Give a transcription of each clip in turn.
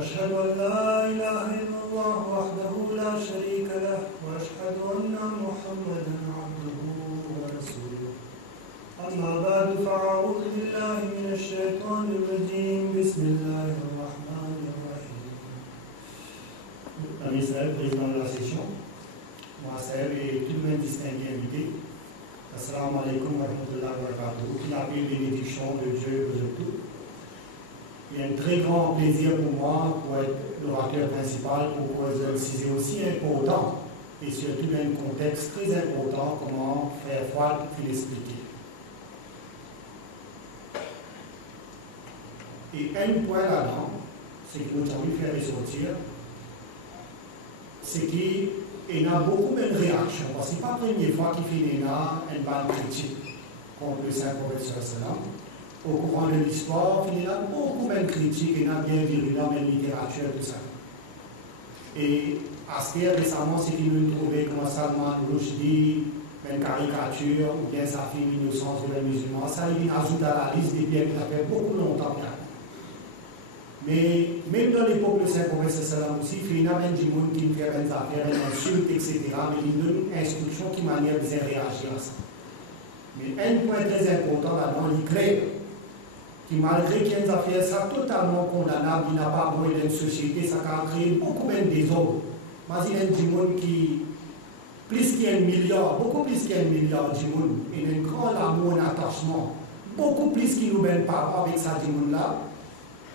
أشهد أن لا إله إلا الله وحده لا شريك له وأشهد أن محمدا عبده ورسوله أما بعد فأعوذ بالله من الشيطان الرجيم بسم الله الرحمن الرحيم. Ami Saïd, président de la session, moi Saïd et tout le monde distingué invité. Assalamu alaikum wa rahmatullahi wa barakatuh. Qu'il a pris bénédiction de Dieu pour tout. Il y a un très grand plaisir pour moi, pour être l'orateur principal, pour que c'est aussi important, et surtout dans un contexte très important, comment faire Fouad puis l'expliquer. Et un point là-dedans, c'est que nous avons fait ressortir, c'est qu'il y a beaucoup de réactions, parce que ce n'est pas la première fois qu'il fait une bonne critique contre le Saint-Prophète sallam. Au courant de l'histoire, il y a beaucoup de critiques, il y a bien virulent, même littérature, tout ça. Et Asker, récemment, c'est qu'il nous trouvait comme Salman Rushdie, une caricature, ou bien sa fille l'innocence de les musulmans. Ça, il ajoute à la liste des biens qu'il a fait beaucoup longtemps. Mais même dans l'époque de Saint-Prophète sallam aussi, il y a même du monde qui fait des affaires, des insultes, etc. Mais il donne une instruction qui manière de réagir à ça. Mais un point très important là-dedans, il crée qui malgré qu'il y ait des affaires ça, totalement condamnables, il n'a pas besoin d'une société, ça a créé beaucoup même des hommes. Mais il y a du monde qui, plus qu'il y a 1 milliard, beaucoup plus qu'il y a 1 milliard de monde, et un grand amour, un attachement, beaucoup plus qu'il nous mène parents avec ça du monde-là.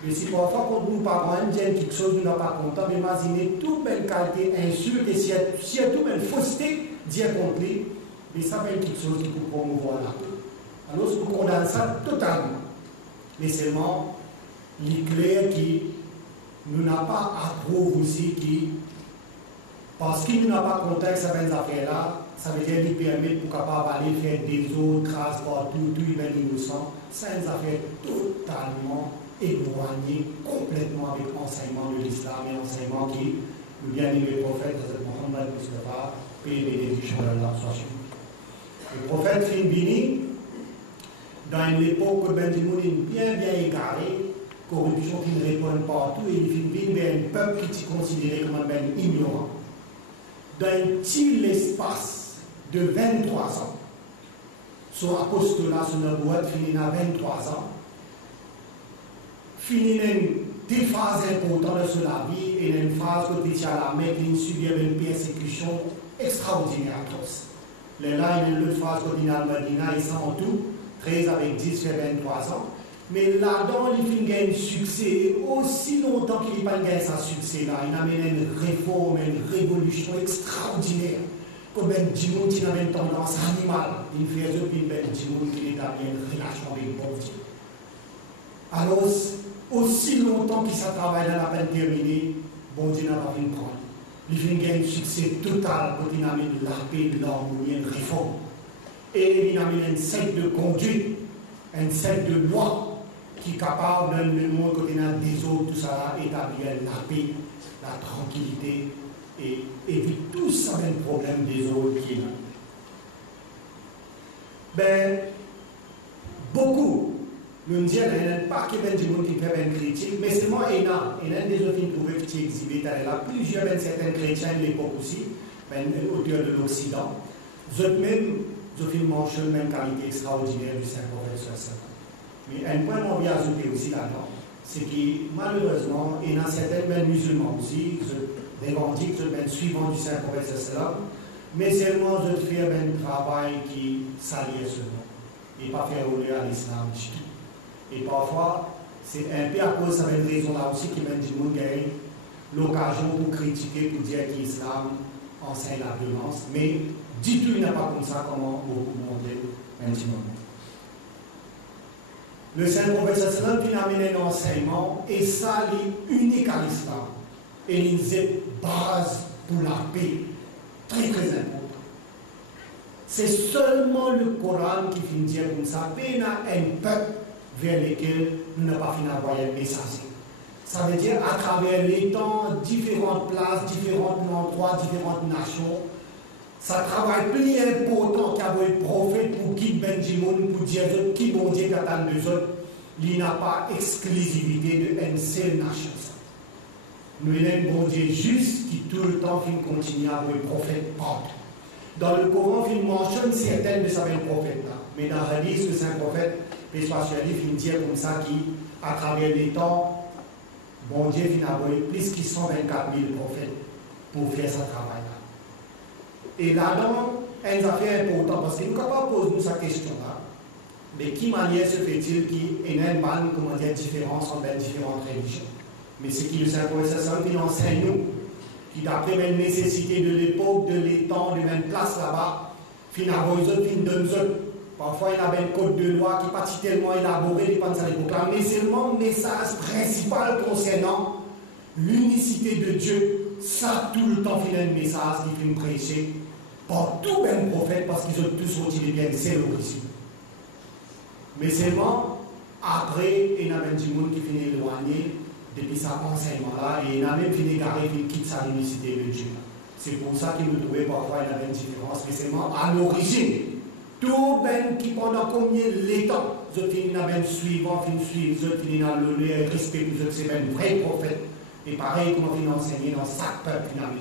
Mais si parfois, quand nous parents disent quelque chose, nous n'sommes pas contents, mais imaginez toute belle qualité, insulte, et si toute belle fausseté, dire contre lui, mais ça fait quelque chose qui peut promouvoir là. Alors, nous condamnons ça totalement. Mais seulement, il est clair que nous n'avons pas approuvé aussi qui, parce qu'il n'a pas contexte avec ces affaires-là, ça veut dire qu'il permet pour capable aller faire des autres traces partout, tout est innocent. C'est une affaire totalement éloignée, complètement avec l'enseignement de l'islam et l'enseignement qui, le bien-aimé prophète, Mohammed Mustafa, paix et bénédiction d'Allah soit sur lui. Le prophète Finbini, dans l'époque où Ben Dimoun est bien égaré, corruption qui ne répond partout, et il finit mais un peuple qui est considéré comme un ben ignorant. Dans un petit espace de 23 ans, son apostolat, son boîte finit à 23 ans, finit des phases importantes sur la vie et une phase que tu as la Mecque, il subit une persécution extraordinaire atroce. Là, il y a une autre phase que tu as à Medina, ils sont en tout. 13 avec 10 fait 23 ans. Mais là-dedans, il fait un succès. Aussi longtemps qu'il n'a pas gagné ce succès-là, il amène une réforme, une révolution extraordinaire. Comme Ben Dimoun qui a une tendance animale, il fait depuis Ben Dimoun qui établit une relation avec bon Dieu. Alors, aussi longtemps qu'il s'est travaillé dans la peine terminée, bon Dieu n'a pas pu le prendre. Il fait un succès total quand il amène la paix, l'harmonie, une réforme. Et il a mis un set de conduite, un set de loi qui est capable, dans le monde côté des autres, tout ça, établir la paix, la tranquillité et éviter tout ça, même problème des autres qui est là. Ben, beaucoup, nous disons, il n'y a pas que du monde qui fait une critique, mais seulement il y a des autres qui trouvent qui exhibent là, plusieurs, même certains chrétiens de l'époque aussi, ben, autour de l'Occident, eux-mêmes, je fais mentionner même qualité extraordinaire du Saint-Prophète sallam. Mais un point qu'on vient ajouter aussi là-dedans, c'est que malheureusement, il y a certains même musulmans aussi, des revendiquent, des suivants du Saint-Prophète sallam, mais seulement je fais un travail qui s'allie seulement, et pas faire honneur à l'islam du tout. Et parfois, c'est un peu à cause de cette raison-là aussi qui mène du monde gagne l'occasion pour critiquer, pour dire que l'islam enseigne la violence, mais du tout, il n'a pas comme ça, comment beaucoup montrer intimement. Le Saint-Prophète sallam qui a amené un enseignement, et ça, est unique à l'islam. Et il est base pour la paix, très très important. C'est seulement le Coran qui finit dire comme ça, paix n'a un peuple vers lequel nous n'avons pas fini d'envoyer un message. Ça veut dire à travers les temps, différentes places, différents endroits, différentes nations, ça travaille plus important qu'avoir un prophète pour guider Ben Dimoun, pour dire qui bon Dieu qu'attend les autres. Il n'a pas exclusivité d'une seule nation. Nous avons un bon Dieu juste qui tout le temps continue à être prophète. Dans le Coran, il mentionne certaines de ces prophètes-là. Mais dans le hadith, le Saint-Prophète, persuadé, il dit comme ça qu'à travers les temps, bon Dieu vient avoir plus que 124 000 prophètes pour faire ce travail-là. Et là-dedans, une affaire importante, parce que nous sommes capables de poser cette question-là. Mais qui manière se fait-il qu'il y ait une différence entre les différentes religions? Mais ce qui nous impose, c'est ça qui enseigne nous, qui d'après la nécessité de l'époque, de l'étang, de même place là-bas, finalement, ils ont une donne autres. Parfois, il y a un code de loi qui n'est pas tellement élaboré, dépend de ça l'époque. Mais seulement le message principal concernant l'unicité de Dieu, ça tout le temps, il y a un message qui vient prêcher par tous les prophètes, parce qu'ils ont tous retiré bien, c'est l'origine. Mais seulement, après, il y a des gens qui finissent éloigner depuis cet enseignement-là, et il y a même fini garé qui quitte sa unicité de Dieu. C'est pour ça qu'il nous trouvait parfois il y a une différence, mais seulement à l'origine. Tout ben qui pendant combien de temps, je finis dans le suivant, je finis dans le respect, c'est un vrai prophète. Et pareil, comme on finit enseigner dans chaque peuple finalement.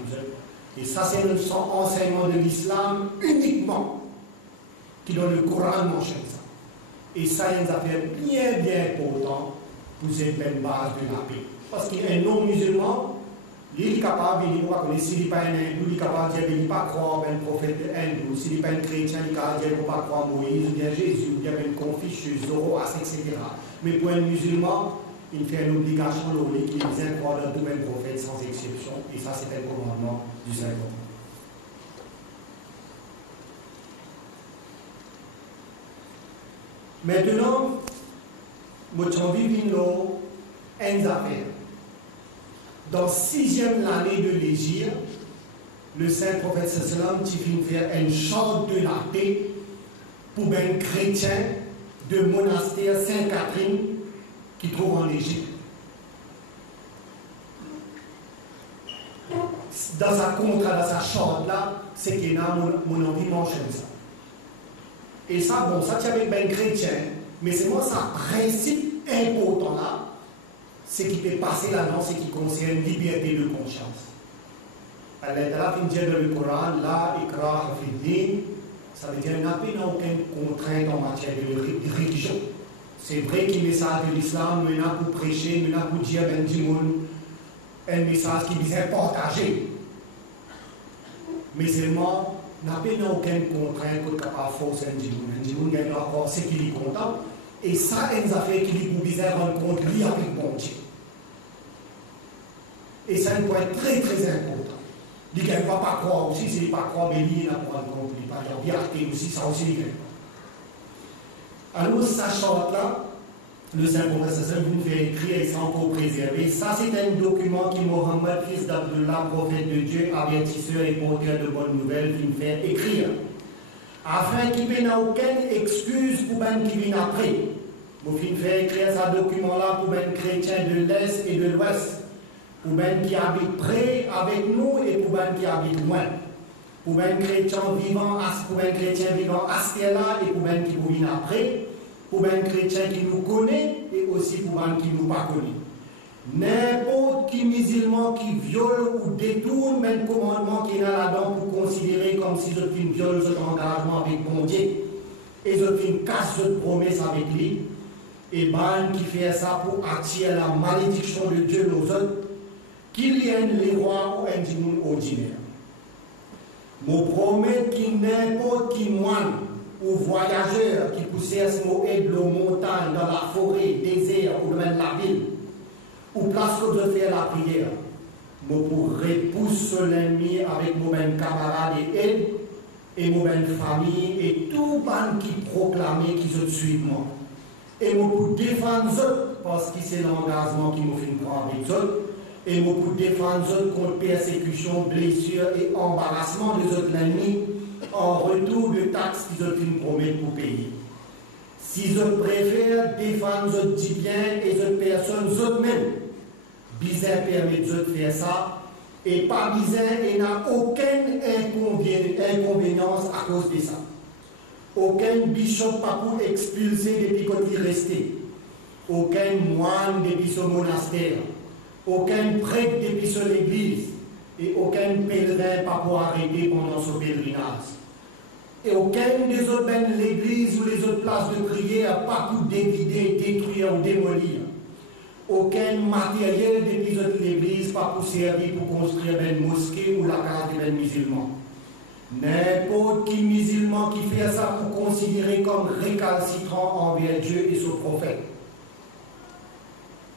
Et ça, c'est le enseignement de l'islam uniquement qui dans le Coran mentionne ça. Et ça, il y a une affaire bien, bien importante pour cette même base de la paix. Parce qu'il y a un non-musulman, il est capable, il ne connaît s'il n'est pas un hindou, il est capable de dire qu'il ne pas croire un prophète hindou, s'il n'est pas un chrétien, il est capable de dire qu'il ne pas croire Moïse, ou bien Jésus, ou bien même Confucius, Zoroastre, etc. Mais pour un musulman, il fait une obligation logique, il vient croire dans tous les prophètes sans exception, et ça, c'est un commandement du Saint-Coran. Maintenant, nous avons une affaire. Dans 6e année de l'Égir, le Saint-Prophète sallam fait un chant de la paix pour un chrétien de monastère Sainte-Catherine qui trouve en Égypte. Dans sa contrat, dans sa chante-là, c'est qu'il y a mon envie mentionne ça. Et ça, bon, ça tient avec un chrétien, mais c'est moi, ça principe important là. Ce qui peut passer là-dedans, c'est qui concerne liberté de conscience. Allah Ta'ala dit dans le Coran, la ikrah fi-din, ça veut dire qu'il n'y a aucune contrainte en matière de religion. C'est vrai que le message de l'islam, nous avons pour prêcher, nous avons pour dire un message qui vient partager. Mais seulement, nous n'avons aucune contrainte pour capable de forcer un djimoun. Un gagne encore ce qu'il est content. Et ça, c'est une affaire qui lui pouvait rendre compte, lui, avec bon Dieu. Et c'est un point très, très important. Il ne va pas croire aussi, s'il ne pas croire, mais lui, il n'a pas rendre compte. Il n'y a pas de aussi, ça aussi, il ne pas. Alors, sachant là, le Saint-Prophète vous fait écrire et c'est encore préservé. Ça, c'est un document qui Mohammed, fils d'Abdullah, prophète de Dieu, avertisseur et porteur de bonnes nouvelles, qui me fait écrire. Afin qu'il n'y ait aucune excuse pour ben qui vient après. Vous fait écrire ce document-là pour ben chrétiens de l'Est et de l'Ouest, pour ben qui habitent près avec nous et pour ben qui habitent loin, pour ben chrétiens vivant à ce là et pour ben qui vous viennent après, pour ben chrétiens qui nous connaissent et aussi pour ben qui nous pas connaissent. N'importe qui musulman qui viole ou détourne même commandement qu'il y a là-dedans pour considérer comme si je viole cet engagement avec bon Dieu et je casse cette promesse avec lui, et ben qui fait ça pour attirer la malédiction de Dieu aux autres, qu'il y ait les rois ou un djimoun ordinaire. Je promets qu'il n'importe qui moine ou voyageur qui poussait ce mot aide aux montagnes, dans la forêt, désert ou même la ville, ou place que de faire la prière, moi pour repousser l'ennemi avec mon même camarade et aide, et mon même famille, et tout le monde qui proclamait qui se suivent moi. Et moi pour défendre eux, parce que c'est l'engagement qui me fait prendre avec eux, et moi pour défendre eux contre persécution, blessure et embarrassement des autres ennemis, en retour de taxes qu'ils ont promettent pour payer. Si je préfère défendre eux bien et autres personnes eux-mêmes, bizarre permet de faire ça, et pas bizarre et n'a aucune inconvénience à cause de ça. Aucun bishop pas pour expulser depuis quand il restait. Aucun moine depuis son monastère. aucun prêtre depuis sur l'église, et aucun pèlerin pas pour arrêter pendant ce pèlerinage. Et aucun des autres ben l'église ou les autres places de prière pas pour dévider, détruire ou démolir. Aucun matériel depuis l'église pas pour servir pour construire une mosquée ou la case des musulmans. N'importe qui musulman qui fait ça pour considérer comme récalcitrant envers Dieu et son prophète.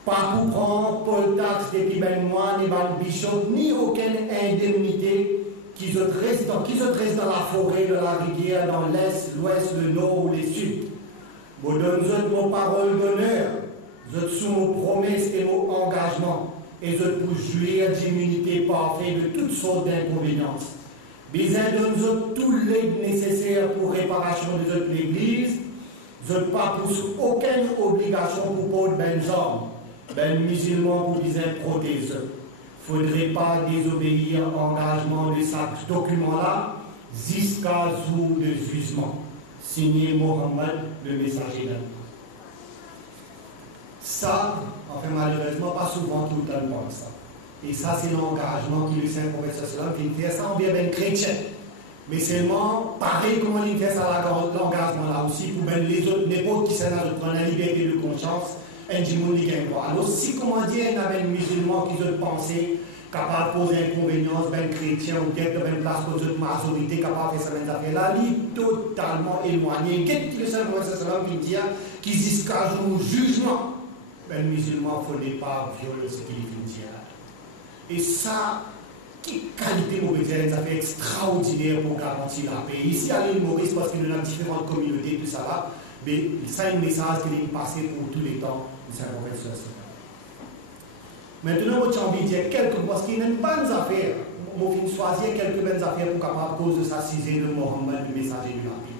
Pas pour prendre Paul taxe depuis ben moine et ben bishop, ni aucune indemnité qui se reste dans la forêt, de la rivière, dans l'est, l'ouest, le nord ou le sud. Vous donnez nos paroles d'honneur, vous sous nos promesses et nos engagements, et vous pour jouir d'immunité parfaite de toutes sortes d'inconvénients. Besoin de tout l'aide nécessaire pour réparation de l'Église, vous n'avez pas pour aucune obligation pour porter ben hommes, ben musulmans pour des prothèses. Il ne faudrait pas désobéir à l'engagement de ce document-là jusqu'à jour de jugement. Signé Mohammed, le messager d'Allah. Ça, enfin malheureusement, pas souvent tout le temps comme ça. Et ça, c'est l'engagement qui le Saint Prophète qui fait ça en bien chrétien. Mais seulement, pareil comme il fait ça l'engagement là aussi, pour ben les autres, n'importe qui s'en a de prendre la liberté de conscience, un djimoun qui a droit. Alors, si, comment dire, il y a un musulman qui ont pensé, capable de poser inconvénience, ben chrétien, ou bien de une place pour toute majorité, capable de faire ça, affaires-là, il est totalement éloigné. Qu'est-ce que le Saint Prophète qui dit, qui jusqu'à jour jugement, ben musulman, il ne faut pas violer ce qu'il dit là. Et ça, quelle qualité Maurice, ça fait extraordinaire pour garantir la paix. Ici, à l'île Maurice, parce qu'il y a différentes communautés, tout ça là, mais ça, c'est un message qui est passé pour tous les temps du Saint-Prophète. Maintenant, je envie de dire quelques, parce qu'il y a une bonne affaire. On va choisir quelques bonnes affaires pour capable, à cause de sa cisée de Mohammed, le messager de la paix.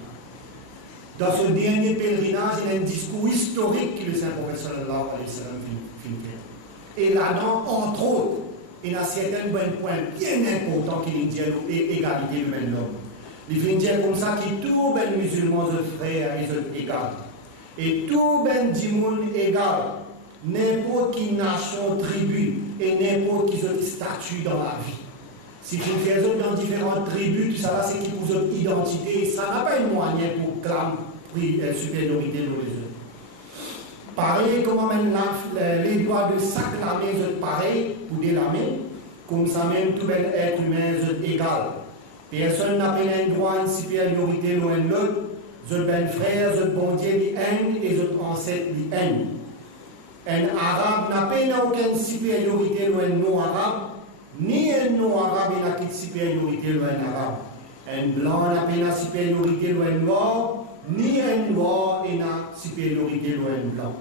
Dans ce dernier pèlerinage, il y a un discours historique que le Saint-Prophète sallallahu alayhi wa sallam fait. Et là-dedans, entre autres, il y a certains bons points bien importants qui dit l'égalité de l'homme. Il vient dire comme ça que tous les musulmans sont frères et sont égaux. Et tous les djimoun égaux, n'importe qui nation, tribu et n'importe qui statut dans la vie. Si vous faites dans différentes tribus, tout ça, c'est qui vous ont identité, ça n'a pas un moyen pour clamer supériorité de les autres. Pareil, comme les droits de s'acclamer sont pareils pour des lamer, comme ça même tout être humain est égal. Personne n'a pas un droit à une supériorité l'un de l'autre, vous êtes frères, vous êtes bon Dieu, les haine et vous êtes ancêtres, les haine. Un arabe n'a pas aucune supériorité l'un de non-arabe, ni un non-arabe n'a qu'une supériorité l'un arabe. Un blanc n'a pas une supériorité l'un noir, ni un noir n'a supériorité l'un blanc.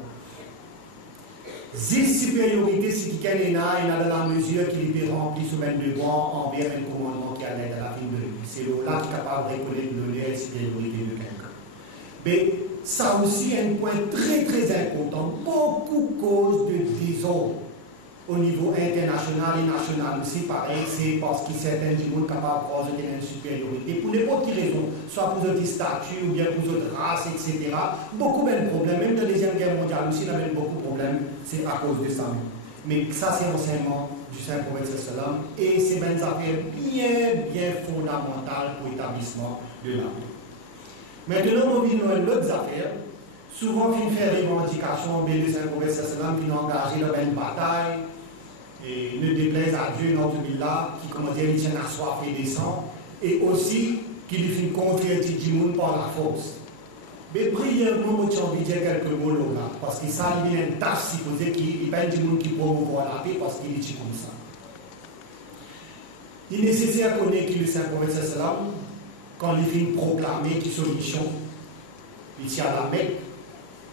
Cette supériorité, c'est qu'il y a dans la mesure qu'il est rempli sous un devoir envers un commandement qui allait à la fin de lui. C'est là qui est capable de reconnaître la supériorité de quelqu'un. Mais ça aussi un point très très important. Beaucoup de causes de désordre au niveau international et national aussi, pareil, c'est parce que certains du monde capables de prendre une supériorité. Pour n'importe quelle raison, soit pour d'autres statuts ou bien pour d'autres races, etc. Beaucoup de problèmes, même dans la Deuxième Guerre mondiale aussi, il y avait beaucoup de problèmes, c'est à cause de ça. Mais ça, c'est l'enseignement du Saint-Prophète et c'est une affaire bien fondamentale pour l'établissement de la paix. Maintenant, on vient dans d'autres affaires. Souvent, on fait revendication, mais le Saint-Prophète qui est engagé dans une bataille. Et ne déplaise à Dieu, notre Billah, qui, comment dire, il tient à soif et descend, et aussi qu'il lui fait confier du monde par la force. Mais brièvement, je envie de dire quelques mots là, parce que ça, il y a une tâche supposée qu'il n'y a pas du monde qui peut voir la paix parce qu'il est comme ça. Il est nécessaire qu'on ait que le Saint-Prophète, quand il vient proclamer qu'il solution, ici à la Mecque,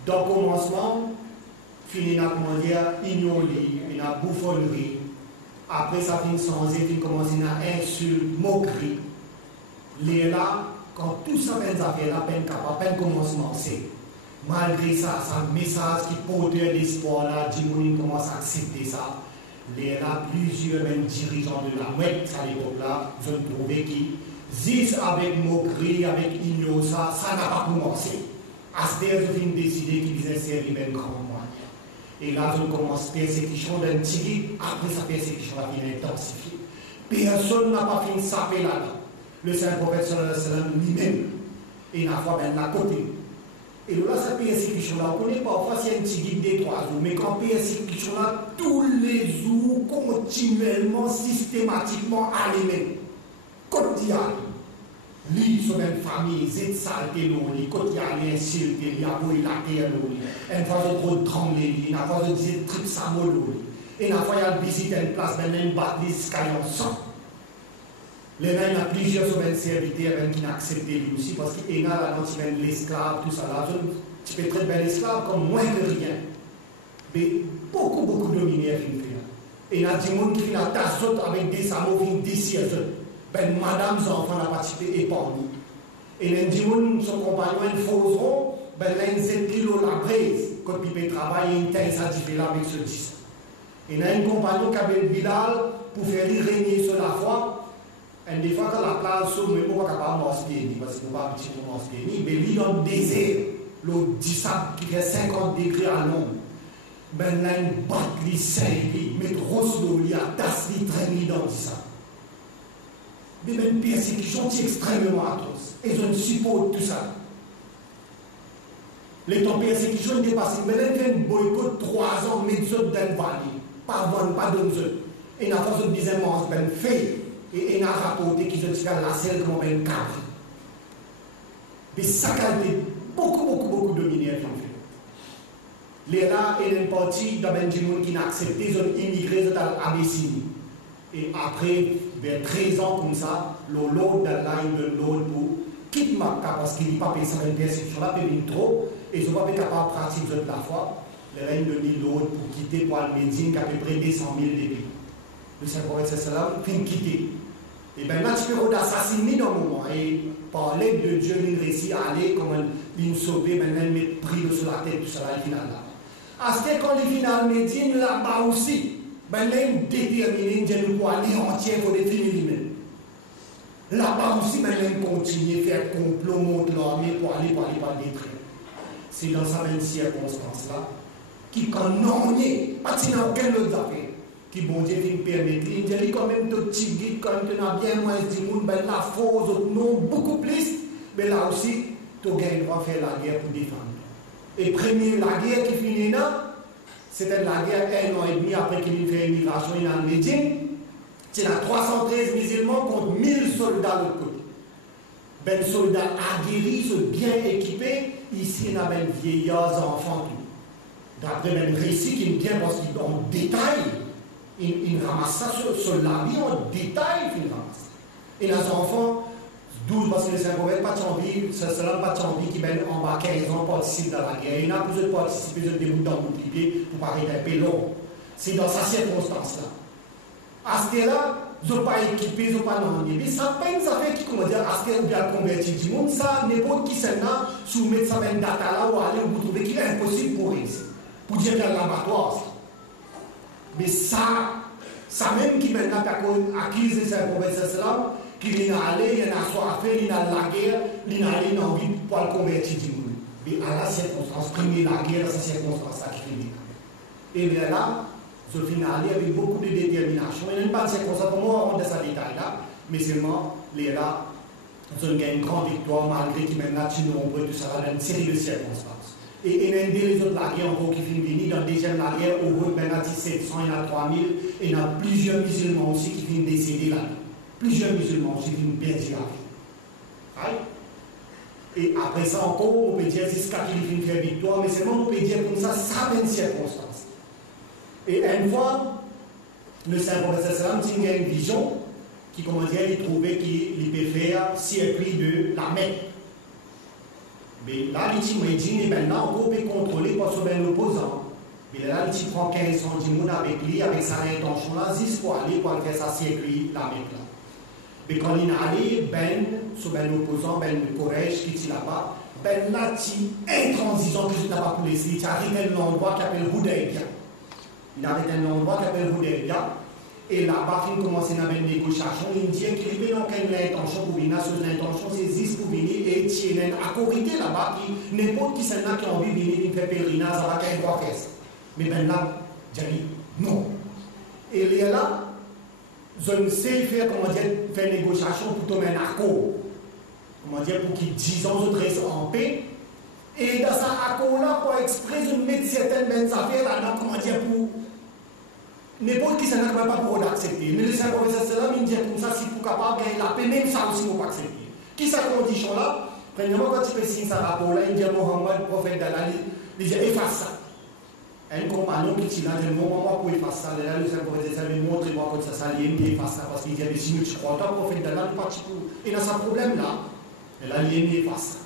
dans le commencement, fini à comment dire, ignorer, il a bouffonnerie. Après ça finit sans il commence à insulte, moquerie. Les là, quand tout ça fait affaires là, peine commencement, c'est. Malgré ça, c'est un message qui porte l'espoir là, Djimouni commence à accepter ça. Les là, plusieurs même dirigeants de la Mecque à l'époque là, ils ont trouvé qui disent avec moquerie, avec ignorance, ça n'a pas commencé. À ce terme, ils ont décidé qu'ils allaient servir un grand moyen. Et là, on commence persécution d'un tigre, après sa persécution a été intensifiée. Personne n'a pas fini de saper là-dedans. Le Saint-Prophète lui-même, et la foi ben la côté. Et là, cette persécution-là, on connaît parfois c'est un petit guide des 3 jours, mais quand persécution-là, tous les jours, continuellement, systématiquement, allez-même. Quotidien, lui, sur une famille, c'est saleté, quand il y a l'insulté, il y a beau la terre, une fois de trembler, une fois de dire truc ça, et la fois il y a visité une place, il y a une bataille, il sang. Les gens, il y a plusieurs serviteurs qui n'acceptent lui aussi, parce qu'il y a l'esclave, tout ça là. Tu peux traiter l'esclave comme moins que rien. Mais beaucoup de dominés finissent. Et il y a des gens qui finissent à tasser avec des samots, des sièges. Ben, madame, son enfant n'a participé épargné. Et les gens, son compagnon, ils font, ben, ils ont 7 kilos la braise, quand il peut travailler, il a ça différent avec ce 10. Et il y a un compagnon qui avait le Bilal pour faire régner sur la foi. Et des fois, quand la place s'ouvre, mais on ne peut pas mosquer, parce qu'on ne peut pas petit mosquer, mais il y a un désert, l'eau 10 qui fait 50 degrés à l'ombre. Ben là, une batte, les 5, mais grosse l'eau, il y a tasse, il traîne dans ça. Mais même persécution, c'est extrêmement atroce. Et je ne suppose tout ça. Les temps persécution, ils dépassent. Mais là, il fait un boycott 3 ans, mais ils ont d'un vallée. Pas vendre, pas de nous. Et la force de dixième, ben fait. Et il a rapporté qu'ils ont tiré la selle comme un cadre. Mais ça a été beaucoup de mineurs qui ont fait. Les là, il y a une partie de Benjamin qui n'a accepté, ils ont immigré dans l'Abyssinie. Et après, vers 13 ans comme ça, l'autre d'Allah, il donne l'autre pour quitter Makkah parce qu'il n'est pas payé ça, une persécution là, il trop, et ils ne sont pas capables de pratiquer de la foi. Les là, il donne l'autre pour quitter pour Al-Médine, qui a à peu près 200 000 débits. Le Saint-Prophète, c'est cela, fin quitter. Et bien là, tu peux assassiner dans le moment. Et par l'aide de Dieu, il réussit à aller comme il sauver, maintenant il met pris sur la tête, tout ça, là, il final là. À ce que quand il final Médine, là-bas aussi, ben là, il détermine, il pour aller entier pour définir lui-même. Là-bas aussi, ben là, il continue à faire complot, monte l'armée pour aller par le détruire. C'est dans sa même circonstance-là, qui quand non est, pas si dans aucune autre affaire. Qui bon Dieu qui me permet, il dit quand même tout petit guide, quand tu as bien moins de monde, ben la force, non, beaucoup plus, mais là aussi, tu gagnes droit faire la guerre pour défendre. Et premier, la guerre qui finit là, c'était la guerre 1 an et demi après qu'il fait une migration en Médine, c'est la 313 musulmans contre 1000 soldats de l'autre côté. Ben soldats aguerris, bien équipés, ici il y a ben vieillards enfants. D'après ben récit qui me tient parce qu'ils ont détail. Il ramasse ça sur la vie en détail, il ramasse. Et les enfants, 12 parce que les Saint-Prophète, pas envie, cela pas envie qui viennent en bas 15 ans participent dans la guerre. Il y en a plus de participer, de débouter dans le pied pour parler d'un pélon. C'est dans sa circonstance-là. À ce là ils n'ont pas équipé, ils n'ont pas nommé. Mais ça peine, ça fait qui, comment dire, à ce qu'elle vient convertir du monde, ça, n'importe qui s'en a, soumettre sa même data là ou aller vous trouver qu'il est impossible pour réussir. Pour dire qu'il y a un laboratoire. Mais ça même qui maintenant accuse les Saint-Prophète, qu'il y a allé, il y a soit fait, il y a la guerre, il y a allé, il a envie pour le convertir du monde. Mais à la circonstance, premier la guerre, c'est cette circonstance qui finit. Et là, je finis avec beaucoup de détermination. Il n'y a pas de circonstance, pour moi, on rentre dans ce détail-là, mais seulement, là, je gagne une grande victoire malgré qu'il y a maintenant, tu nombreux, tout ça, dans une série de circonstances. Et il y a des autres guerres encore qui finissent venir. Dans la deuxième guerre, au bout de 1700, il y en a 3000. Et il y a plusieurs musulmans aussi qui finissent décéder là. Plusieurs musulmans aussi qui finissent perdre la vie. Et après ça encore, on peut dire jusqu'à qu'il finit faire victoire, mais seulement on peut dire comme ça, ça a une circonstance. Et une fois, le Saint-Prophète il a une vision qui, comment dire, il trouvait qu'il peut faire circuit de la Mecque. Mais là, il dit, et maintenant, on peut contrôler par son opposant. Mais là, il prend 15 centimes avec lui, avec sa intention là, juste pour aller pour faire sa circuit la Mecque là. Mais quand il est allé, son opposant, Koresh, qui est là-bas, là, il est intransigeant, que je n'ai pas pour laisser. Il a arrêté un endroit qui s'appelle Hudaybiya. Il a arrêté un endroit qui s'appelle Hudaybiya. Et là-bas, il commence à avoir une négociation. Il dit qu'il n'y a aucune intention pour venir. L'intention, c'est juste pour venir et tirer à corriger là-bas. N'importe qui s'en a qui a envie de venir, il fait pèlerinage, ça va qu'il doit faire ça. Mais ben là, j'ai dit non. Et il est là, je ne sais faire, comment dire, faire négociation pour tomber un accord. Comment dire, pour qu'ils disent aux autres en paix. Et dans cet accord-là, pour exprès, je mets certaines bonnes affaires là-dedans, comment dire, pour n'importe qui, ça n'a pas pour l'accepter. Mais le Saint-Professeur Salam, il dit comme ça, si vous capable de gagner la paix, même ça aussi, vous ne pas accepter. Qui sa condition-là? Premièrement, quand tu peux signer ce rapport-là, il dit à Mohammed, prophète d'Allah, il dit efface ça. Un compagnon qui dit là, le moment pour effacer ça, là, le Saint-Professeur Salam, il montre moi quand ça s'allie, il efface ça, parce qu'il dit, si tu crois, toi, prophète d'Allah, il parti pour. Et dans ce problème-là, là, il efface ça.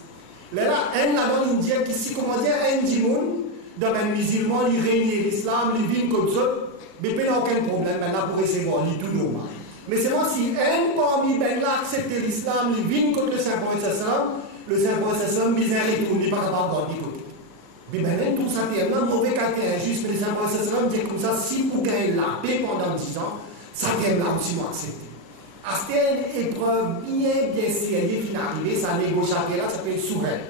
Là, un là-dedans, il dit qu'ici, comment dire, un dimoun, dans un musulman, il règne l'islam, il vit comme ça, mais il n'y a aucun problème maintenant pour recevoir, il est tout normal. Mais c'est moi, si un parmi ben là accepte l'islam, il vit contre le Saint-Professeur, le Saint-Professeur, il retourne, il n'est pas capable de dire. Mais ben tout ça, c'est un mauvais caractère injuste, mais le Saint-Professeur dit comme ça, si vous gagnez la paix pendant 10 ans, ça vient là aussi, moi, accepter. C'était une épreuve bien sérieuse qui est arrivée, ça négociation là, ça s'appelle Sourel.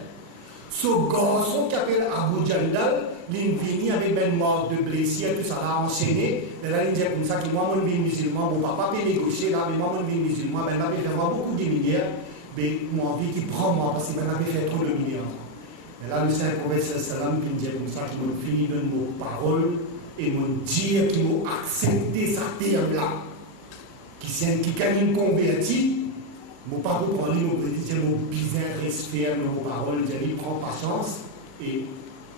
Ce garçon qui s'appelle Abu Jandal, il vient avec une mort de blessure, tout ça là enchaîné. Et là, il dit comme ça que moi, je suis musulman, mon papa peut négocier là, mais moi, je suis musulman, mais là, je vais avoir beaucoup de milliards, mais moi, envie qu'il prend moi, parce que maintenant, je fait trop de milliards. Et là, le Saint-Professeur Salam qui me dit comme ça, qu'il m'a fini de nos paroles et m'a dit qu'il m'a accepté sa terre là. Qui gagne converti, mon papa prend lui, mon petit, mon bizarre respect, nos paroles, il prend patience et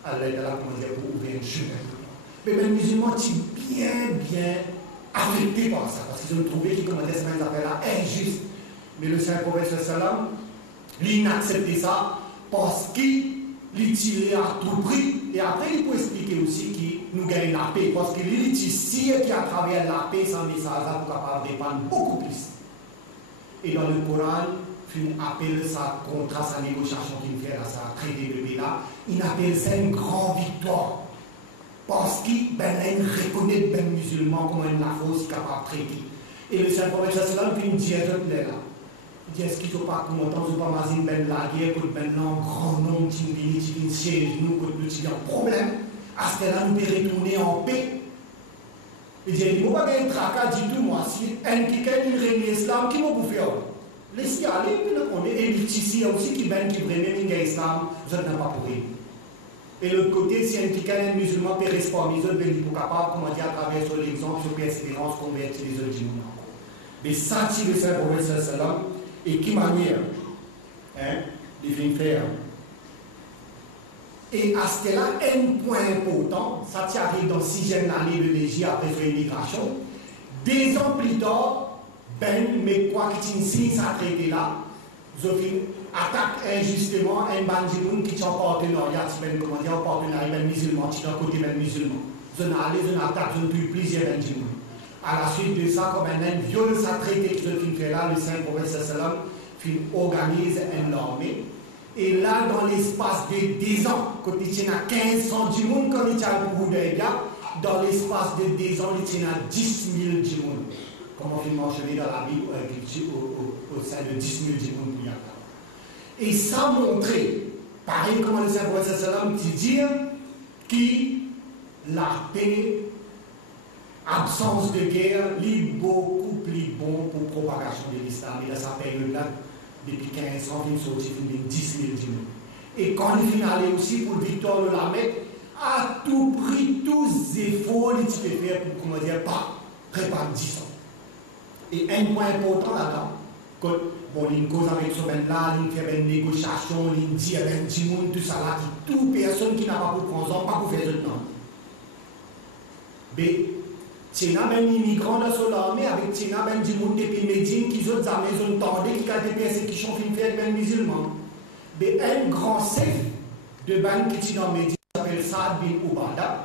à l'aide de la commande pour ouvrir un chemin. Mais les musulmans sont bien affectés par ça, parce qu'ils ont trouvé qu'ils commandaient ces affaires-là injustes. Mais le Saint-Professeur Salam, il n'a accepté ça parce qu'il tiré à tout prix. Et après, il peut expliquer aussi qu'il nous gagne la paix, parce qu'il est ici qui a travers la paix, sans message là pour capable dépendre beaucoup plus. Et dans le Coran, il appelle ça contre sa négociation qu'il fait à sa traité de paix là, il appelle ça une grande victoire. Parce qu'il reconnaît les musulmans comme une force capable de traiter. Et le Saint-Professeur Salam fait une diète là. Il dit, est-ce qu'il ne faut pas qu'on entende pas mazine ben la guerre, que maintenant grand nombre qui viennent siège nous, que nous avons un problème, à ce là nous pouvons retourner en paix. Il dit, il ne faut pas gagner un tracas du tout, moi, si un qui gagne une règne l'islam, qui m'a bouffé? Laissez aller, puis on est, et ici aussi qui gagne qui vraiment une l'islam, vous n'êtes pas pour rien. Et de l'autre côté, si un qui gagne un musulman peut respecter les autres, il faut capable, comment dire, à travers sur l'exemple, sur persévérance, convertir les autres du monde. Mais ça, si le Saint-Professeur Salam, et qui manière de venir faire. Et à ce là, un point important, ça arrive dans la 6e année de l'Égypte après l'immigration. 2 ans plus tard, mais quoi qu'il signe ça traité là, Zofine attaque injustement un bandit qui est en partenariat, comment dire, en partenariat musulman, qui est d'un côté musulman. Je n'ai allé, je n'attaque, je n'ai plusieurs bandits. À la suite de ça, comme un viole sa traité que je fait là, le Saint-Professeur Salam organise une armée. Et là, dans l'espace de 10 ans, quand il y a 1500 du monde, quand il y a beaucoup de gars, dans l'espace de 10 ans, il y a 10 000 du monde. Comme on fait mentionner dans la Bible, au sein de 10 000 du monde. Et ça montrait, pareil comme le Saint-Professeur Salam dit que la paix, absence de guerre, est beaucoup plus bon pour la propagation de l'islam. Et dans sa période-là, depuis 15 ans, il sortit de 10 000 du monde. Et quand il finit aussi pour la victoire de la Mecque, à tout prix, tous les efforts qu'il peut faire pour, comment dire, pas préparer 10 ans. Et un point important là-dedans, quand il cause avec ce là, il fait une négociation, il dit avec du monde, tout ça là, toute personne qui n'a pas pour prendre, pas pour faire de temps. Mais, il y a même immigrants dans son armée, avec du monde depuis Médine, qui ont des tendus, qui ont des persécutions qui fait avec les musulmans. Mais un grand chef de ban qui est dans Médine, s'appelle Saad bin Ubada,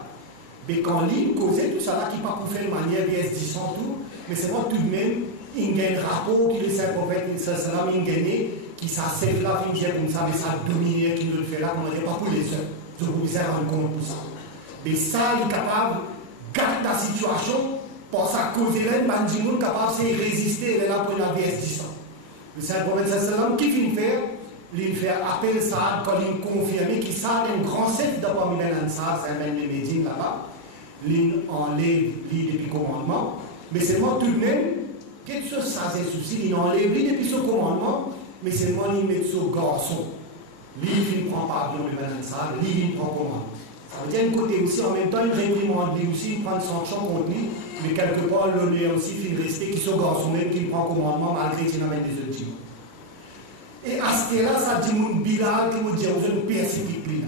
mais quand il causait tout ça là, qui pas pour faire de manière VS10 tout, mais c'est moi tout de même, il y a un rapport qui le Saint-Prophète, il gagne, qui s'assève là, qui vient comme ça, mais ça domine, qui nous le fait là, comment dire, pas pour les seuls. Je vous ai rendu compte pour ça. Mais ça, il est capable garde la situation pour sa cause hélène, Bandimoun capable de résister et là pour la VS10. Le Saint-Prophète qui finit faire, il fait appel à Saad quand il confirme qu'il Saad est un grand chef de parmi les Ansar, c'est un même les Médines là-bas. enlève lui depuis commandement, mais seulement tout de même, quelque chose ça c'est souci, il enlève lui depuis ce commandement, mais seulement il met ce garçon. Lui, il ne prend pas bien le malin ça, lui, il prend commandement. Ça veut dire un côté aussi, en même temps, il réprimande lui aussi, il prend son champ contre lui, mais quelque part, l'honneur aussi, il reste qui sont garçons même, qui prend commandement malgré qu'il amène des autres gens. Et à ce là ça dit mon bilal qui me dit, vous ne persécutez plus là.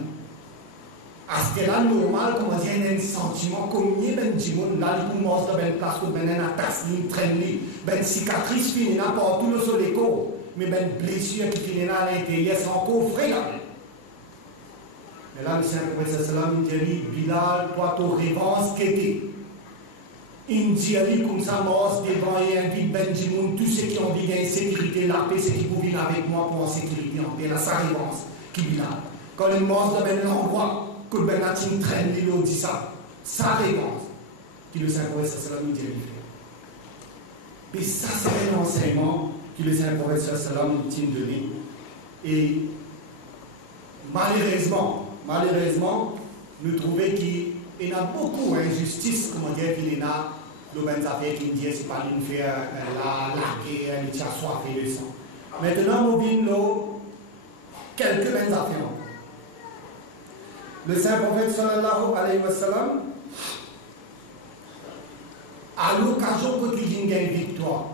À ce là normal, comment dire, il y a un sentiment comme il y a un dimon, là, il commence dans une place où il y a une tasse, il traîne, une cicatrice finit là, partout le soleil, mais une blessure qui finit là à l'intérieur, c'est encore frais là. Mais là, le Saint-Prophète sallam il dit, Bilal, toi, ton révance qu'était. Il dit comme ça, mort devant et invite Benjamin, tous ceux qui ont envie de sécurité, la paix, ceux qui peuvent venir avec moi pour en sécurité, en paix, là, ça révance, qui Bilal. Quand le mort dans l'endroit, que Benatin traîne, il dit ça, ça révance, qui le Saint-Prophète sallam il dit. Et ça, c'est un enseignement que le Saint-Prophète sallam il donné. Et malheureusement, nous trouvons qu'il y a beaucoup d'injustice, comment dire, qu'il y a dans les affaires qui disent c'est pas une faire la guerre, il y a soif et le sang. Maintenant, nous avons quelques bonnes affaires. Le Saint-Prophète sallallahu alayhi wa sallam, à l'occasion que il y a une victoire,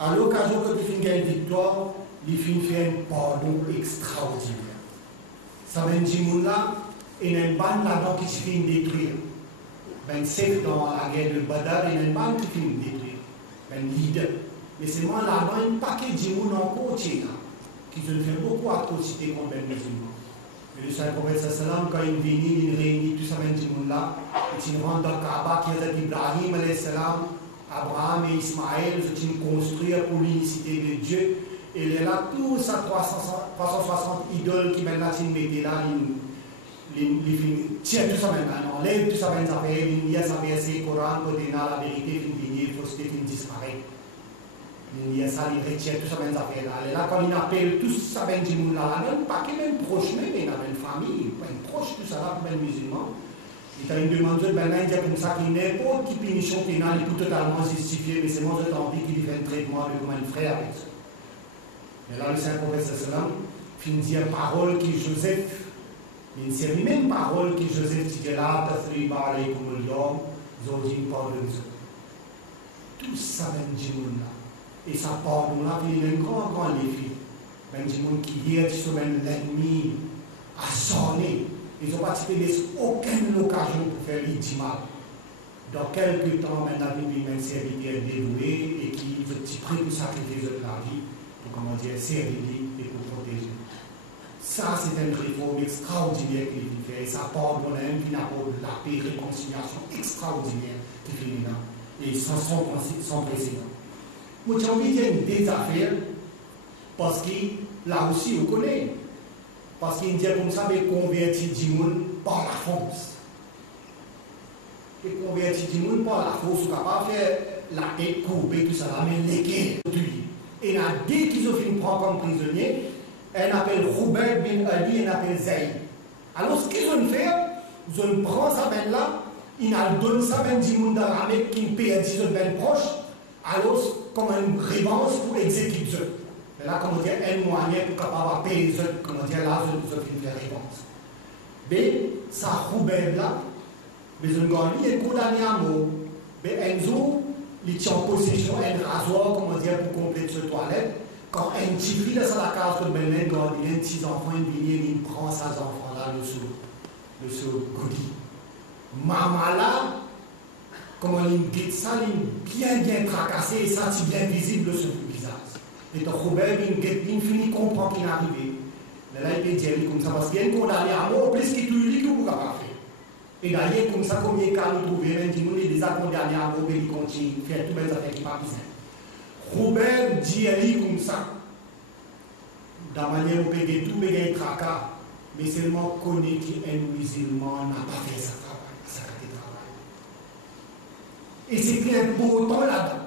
à l'occasion que il y a une victoire, il fait un pardon extraordinaire. Ça veut dire là, il y a une bande là-dedans qui se fait détruire. Ben c'est dans la guerre de Badr, il y a une bande qui fait détruire. Ben leader. Mais c'est moi là-dedans, un paquet de gens encore qui se fait beaucoup d'atrocités contre les musulmans. Mais le Saint-Prophète sallam, quand il vient, il réunit tout ça, ben gens là, il rentre dans le Kaaba, qui est Ibrahim alayhi salam, Abraham et Ismaël, c'est une construire pour l'unicité de Dieu. Et il y a là tout ça 360 idoles qui maintenant sont mettées là, il tient tout ça maintenant, on enlève tout ça maintenant, il y a ça verset Coran, côté là, la vérité, il faut que il disparaît. Il y a ça, il retient tout ça maintenant là. Et là, quand il appelle tout ça maintenant là, même pas qu'il même proche, même il y a une famille, une proche, tout ça là, pour les musulmans. Il y a une demande de maintenant, il y a comme ça qu'il n'est pas qui punition pénale, il peut totalement justifier, mais c'est moi j'ai envie qu'il fait un traitement avec mon frère avec ça. Mais là, le Saint-Prophète sallam finit une parole qui Joseph, une série même parole qui Joseph dit là, Tathriba alaykum al-yawm, Zodin pardonne. Tout ça, Benjamin là. Et ça pardon là, il y a un grand défi. Benjamin qui hier sur l'ennemi acharné. Ils n'ont pas laissé aucune occasion pour faire du mal. Dans quelques temps, maintenant, il y a un serviteur dévoué et qui veut prix pour sacrifier la vie, pour comment dire, servir et pour protéger. Ça, c'est une réforme extraordinaire qu'il fait. Et ça pardonne un qui n'a pas la paix, réconciliation extraordinaire qui fait là. Et sans précédent. Moi, j'ai envie de dire des affaires, parce que là aussi, on connaît. Parce qu'il dit comme ça, mais convertit du monde par la force. Et convertit du monde par la force, on ne peut pas faire la tête coupée, tout ça, mais les guerres. Et il y a deux qui ont fait prendre comme prisonnier, un appelle Roubaix bin Ali, un appelle Zaïd. Alors ce qu'ils ont fait, ils ont pris ça ben là, ils ont donné ça ben du monde dans l'armée qui paye 10 autres ben proches, alors comme une révance pour exécuter ça. Mais là, comment dire, un moyen pour capable payer les autres, comment dire, là, je vais faire réponse. Mais, ça Roubaix là, mais on gagne, il est condamné à mort. Mais un jour, il tient en possession un rasoir, comment dire, pour compléter cette toilette. Quand un petit fille dans la case de Belén, quand il y a un petit enfant, il prend ses enfants là, le goudi. Maman là, comment il guette ça, il est bien tracassé, et ça, c'est bien visible sur le visage. Et donc, Robert, il finit de comprendre qu'il est arrivé. Mais là, il peut dire comme ça, parce qu'il y a un condamné à mort, plus qu'il tout lui, qu'il ne peut pas faire. Et d'ailleurs, comme ça, combien de cas nous trouvons, même si nous, il est condamné à mort, il continue à faire toutes les affaires qui ne sont pas bizarres. Robert dit à lui comme ça, de la manière où il peut tout payer tracas, mais seulement connaît qu'un musulman n'a pas fait sa travail, sa travail. Et c'est qu'il y a un beau temps là-dedans.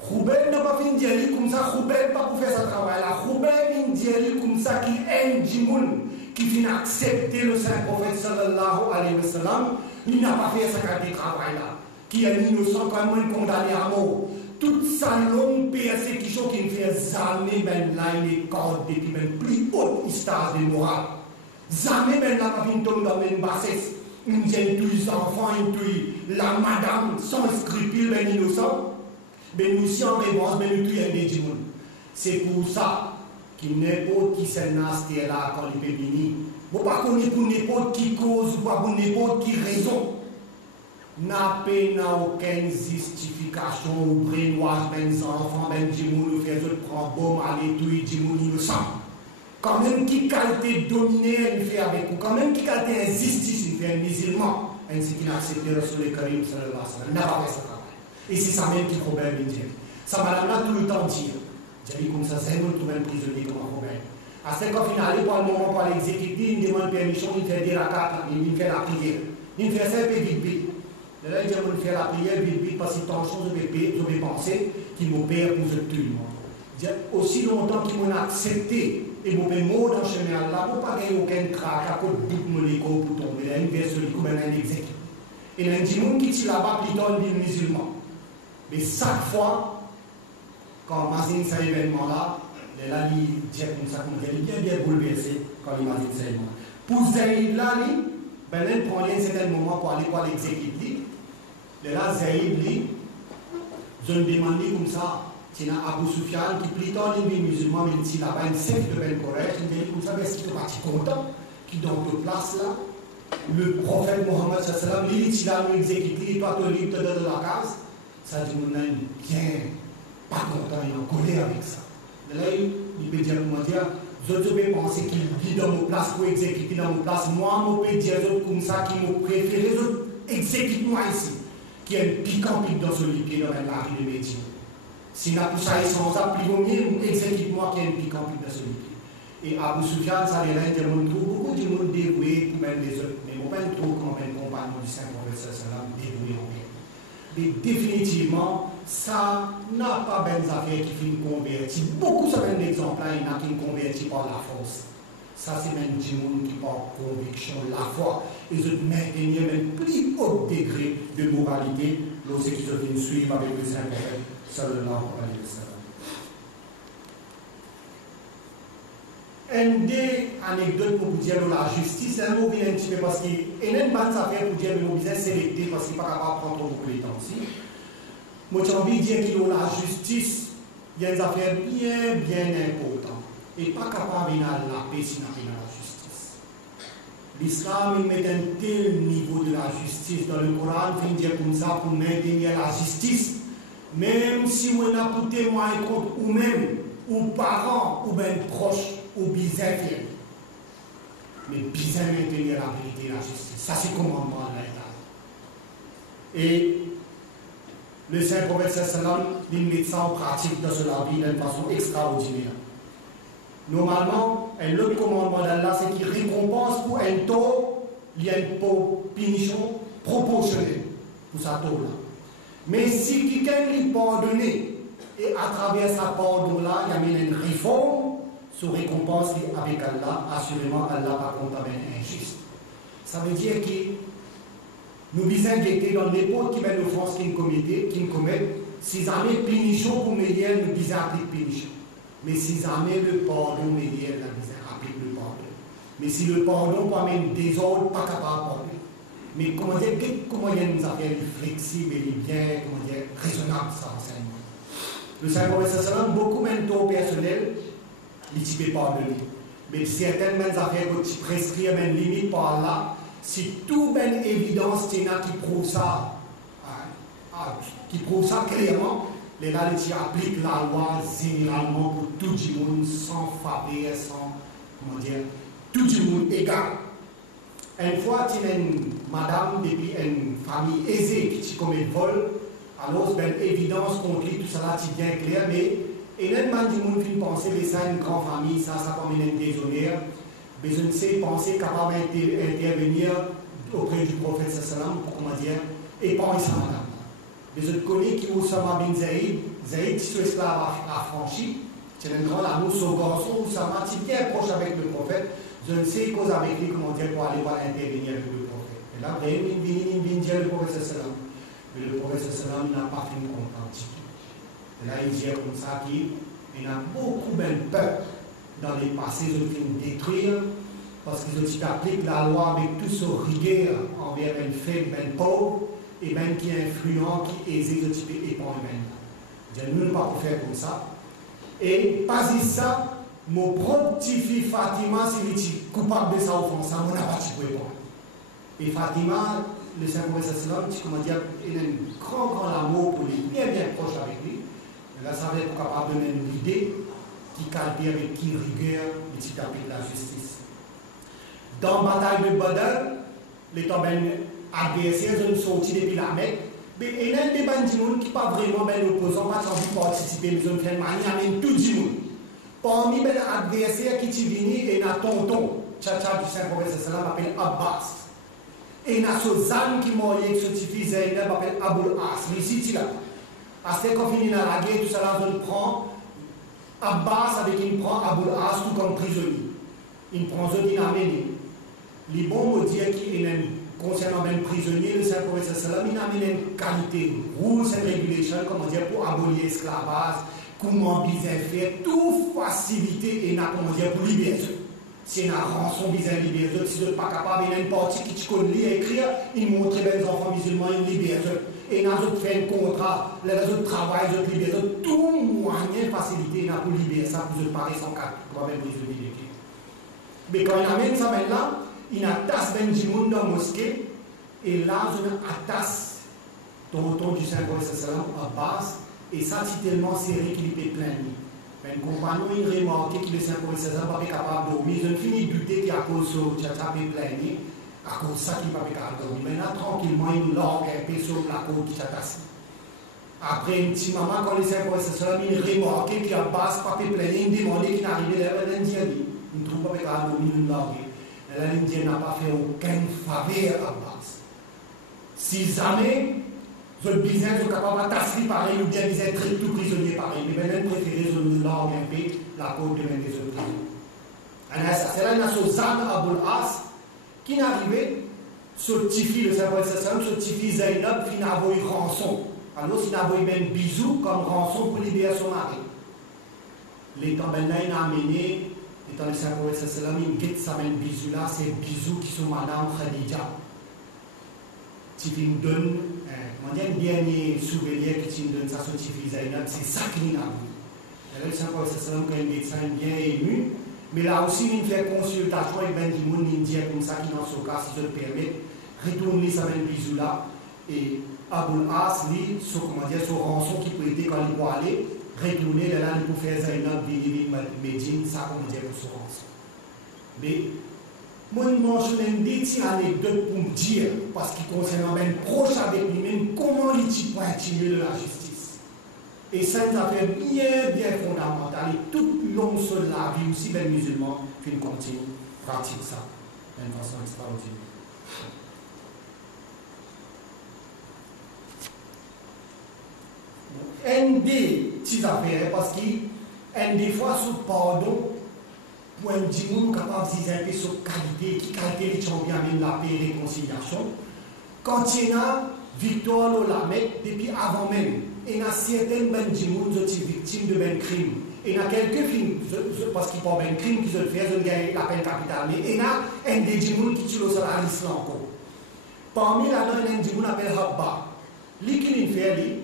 Roubaix n'a pas fait une dialogue comme ça, Roubaix n'a pas pour faire sa travail là. Roubaix a une dialogue comme ça qui aime du monde, qui vient accepter le saint prophète sallallahu alayhi wa sallam, il n'a pas fait ce travail-là, qui est innocent quand même condamné à mort. Toute sa longue persécution qui nous fait jamais ben là il est corps depuis ben plus haute histoire de morale. Jamais ben là pas vient tomber dans une bassesse. Une jeune tous enfants, une la madame sans scrupule ben innocent. Ben nous si en réponse ben nous tuons des gens. C'est pour ça qu'il n'importe qui s'est nasté là quand il est béni. Vous pas connaître pour n'importe qui cause ou pas pour n'importe qui raison. N'a aucune justification ou brainwash ben enfants ben djimoun ou fait autres prendre bon aller tout djimoun innocent. Quand même qui qualité dominée il fait avec vous, quand même qui qualité injustice il fait un musulman, ainsi qu'il a accepté le Rasoul Karim sallallahu alayhi wa sallam, n'a pas fait ce travail. Et c'est ça même qui problème il dit. Ça madame là tout le temps dire. J'ai dit comme ça, c'est nous tout même prisonnier comme un problème. À ce qu'au final, pour le moment, pour l'exécuter, il demande permission, il fait des rakats, il fait la prière. Il fait ça un peu vite. Là, il dit faire la prière vite parce que tant de choses je vais penser qu'il m'opère pour tout le monde. Aussi longtemps qu'il m'a accepté et mon mot dans le chemin là, pour pas gagner aucun crack à cause de mon écho pour tomber. Il y a une version comme un exécuté. Et il y a des gens qui sont là-bas, qui donnent des musulmans. Mais chaque fois, quand imagine cet événement-là, là, il dit comme ça, il est bien bouleversé quand il imagine cet événement. Pour Zaïd là, il prend un certain moment pour aller l'exécuter. Là, Zaïd, je me demandais comme ça, c'est Abu Sufyan qui plutôt les musulmans, mais il là-bas une secte de Ben Koresh, il me dit comme ça, est-ce qu'il est parti content, qui dans deux places là, le prophète Mohammed sallam, il a exécuté, toi, tu es libre de la case, ça dit, on est bien, pas content, il est en colère avec ça. Là, il peut dire, comment dire, je peux penser qu'il vit dans nos places pour exécuter dans nos places, moi, je peux dire comme ça, qui m'ont préféré, exécute-moi ici. Qui est un piquant dans celui qui est dans la rue de Médine. Si la pousse est sans appliquer, exécute-moi qui est un piquant dans celui qui. Et Abu Sufyan, ça les rend beaucoup de monde dévoué pour même les autres. Mais on ne peut pas trop comme un compagnon du Saint-Prophète sallam dévoué en paix. Mais définitivement, ça n'a pas bien affaires qui finissent convertir. Beaucoup, ça même d'exemples, il y en a qui convertissent par la force. Ça, c'est même du monde qui par conviction, la foi. Ils ont maintenu un plus haut degré de moralité lorsqu'ils viennent suivre avec le Saint-Prophète, sallallahu alayhi wa sallam. Une des anecdotes pour vous dire de la justice, c'est un mot bien intimé parce qu'il y a une bonne affaire pour dire que nous sommes sélectés parce qu'il n'est pas capable de prendre beaucoup de temps aussi. Moi, j'ai envie de dire qu'il y a la justice, il y a des affaires bien importantes. Et pas capable de la paix si on a la justice. L'islam il met un tel niveau de la justice dans le Coran, il dit comme ça pour maintenir la justice, même si on a pour témoin contre ou même, ou parents, ou bien proches, ou bizarre. Mais bizarre maintenir la vérité et la justice. Ça c'est commandement de l'État. Et le Saint-Prophète sallam, il met ça en pratique dans la vie d'une façon extraordinaire. Normalement, le commandement d'Allah, c'est qu'il récompense pour un tort, il y a une punition proportionnelle pour sa tort-là. Mais si quelqu'un lui pardonne, et à travers sa pardon-là, il y a une réforme, sa récompense avec Allah, assurément, Allah par contre est injuste. Ça veut dire que nous visons guetter dans n'importe quelle offense qu'il commet, si jamais punition pour meilleur, nous visons appliquer punition. Mais si jamais le pardon meilleur, la misère applique le pardon. Mais si le pardon peut amener des ordres, pas capable de pardonner. Mais comment il y a une affaire flexible et bien, comment dire, raisonnable, ça, enseignement. Le Saint-Prophète sallam, beaucoup même taux personnel, il ne peut pas pardonner. Mais certaines affaires qui prescrivent une limite par là, si tout une évidence qui prouve ça, clairement, les gars qui appliquent la loi généralement pour tout le monde, sans faveur, sans, comment dire, tout le monde égal. Une fois, tu as une madame depuis une famille aisée qui commet vol, alors c'est une évidence contre lui, tout ça c'est bien clair, mais il y a une man du monde qui pense que ça une grande famille, ça peut mener un déshonneur, mais je ne sais penser capable d'intervenir auprès du prophète sallam pour, comment dire, épargner sa madame. Mais je connais qui Oussama bin Zaïd, qui est esclave affranchi, c'est un grand amour, son garçon, Oussama, qui est bien proche avec le prophète, Je ne sais cause avec lui, comment dire, pour aller voir intervenir avec le prophète. Et là, il vient dire le professeur Salam. Mais le professeur Salam n'a pas fait content. Et là, il dit comme ça qu'il a beaucoup de peur dans les passés, ils ont détruire, parce qu'ils ont appliqué la loi avec toute sa rigueur envers un faible, un pauvre, et même qui est influent, qui est aisé, ils ont épargné même. Nous ne pouvons pas faire comme ça. Et pas ça, mon propre petit-fille Fatima, c'est coupable de sa offense, on n'a pas de répondre. Et Fatima, le Saint-Professeur Salam, comment dire, il a un grand amour pour lui, bien proche avec lui. Et là, ça va être capable de donner une idée qui calme avec qui rigueur, et qui applique la justice. Dans la bataille de Badr, les adversaires ont sorti depuis la Mecque. Mais il y a des bandits qui ne sont pas vraiment opposants, pas envie de participer, mais ils ont fait manier tout le monde. Parmi les adversaires qui sont venus, il y a tonton, Tchatcha du Saint-Professeur Salam, appelé Abbas. Et il y a Sozanne qui m'a dit que son fils Zainab appelé Aboul As. Ici, tu l'as. À ce qu'on finit dans la guerre, tout ça, là, on prend Abbas avec il prend Aboul As tout comme prisonnier. Il prend ce qu'il a amené. Les bons me disent qu'il est concernant même prisonnier, le Saint-Professeur Salam, il a amené une qualité, rules and regulations, comment dire, pour abolir l'esclavage, comment bien faire, toute facilité et comment dire, pour libérer. Si on a rançon bien libérer, si on n'est pas capable, il y a une partie qui connaît lire et écrire, il montre les enfants musulmans, il libère. Et on a fait un contrat, les autres travaillent, les autres libèrent, tout moyen de facilité pour libérer ça, pour se parler sans cas, pour même prisonnier. Mais quand il amène ça maintenant, il attache Benjimoun dans la mosquée, et là, je attache tonton du Saint-Professeur Salam à base, et ça, c'est tellement serré qu'il est plein de nuit. Mais un compagnon, il remarqué que le Saint-Professeur Salam n'est pas capable de dormir. Ils ont fini de douter qu'à cause de Tchatcha est plein de nuit, à cause de ça qu'il n'est pas capable de dormir. Maintenant, tranquillement, il lorgue un peu sur la côte qui Tchatcha. Après un petit moment, quand le Saint-Professeur Salam, il remarqué qu'il a base, pas plein de nuit, il demandait qu'il n'arrivait là, l'Indien. Il ne trouve pas capable de dormir, il lorgue. L'Indien n'a pas fait aucune faveur à base. Si jamais le business est capable de tasser pareil ou bien ils être tout prisonnier pareil, mais même préféré de l'ordre un peu la côte de même des autres prisonniers. C'est là une Sozanne Aboul As qui n'arrivait, ce petit fils de Saint-Professeur Salam, ce petit fils Zainab, qui n'a pas eu rançon. Alors, il n'a pas eu même bisou comme rançon pour libérer son mari. L'étant maintenant, il a amené. Et dans le Saint-Professeur Salam, il guette ça même bisou là, c'est bisous qui sont Madame Khadija. Si tu me donnes, un dernier souvenir que tu me donnes, ça sur Tifi Zainab, c'est ça qu'il a vu. Et là, le Saint-Professeur Salam, quand il médecin bien ému, mais là aussi, il fait consultation avec Benjimoun, il dit comme ça, qui dans ce cas, si je le permets, retourne ça même bisou là, et Aboul As, lui, sur rançon qui peut être quand il doit aller, retourner là, il peut faire Zainab, Médine, ça, comment dire, pour se rançon. Mais, moi, je mentionne des petites anecdotes pour me dire, parce qu'il concerne même proche avec lui-même, comment il peut attirer de la justice. Et ça, nous a fait bien fondamental. Et tout le long de la vie aussi, les musulmans, qui continuent, pratiquent ça d'une façon extraordinaire. Un des petites affaires, parce qu'un des fois, sous pardon, pour un petit monde capable de dire un peu sur qualité, qui caractérise bien la paix et la réconciliation. Quand il y a victoire au Lamek, depuis avant même, il y a certaines petits monde qui sont victimes de même crime. Il y a quelques films, parce qu'ils parlent de crime qu'ils ont fait, ils ont gagné la peine capitale. Mais il y a un des gens qui tue le salaire encore. Parmi là-dedans, il y a un petit monde qui s'appelle Habba. Lui qui fait,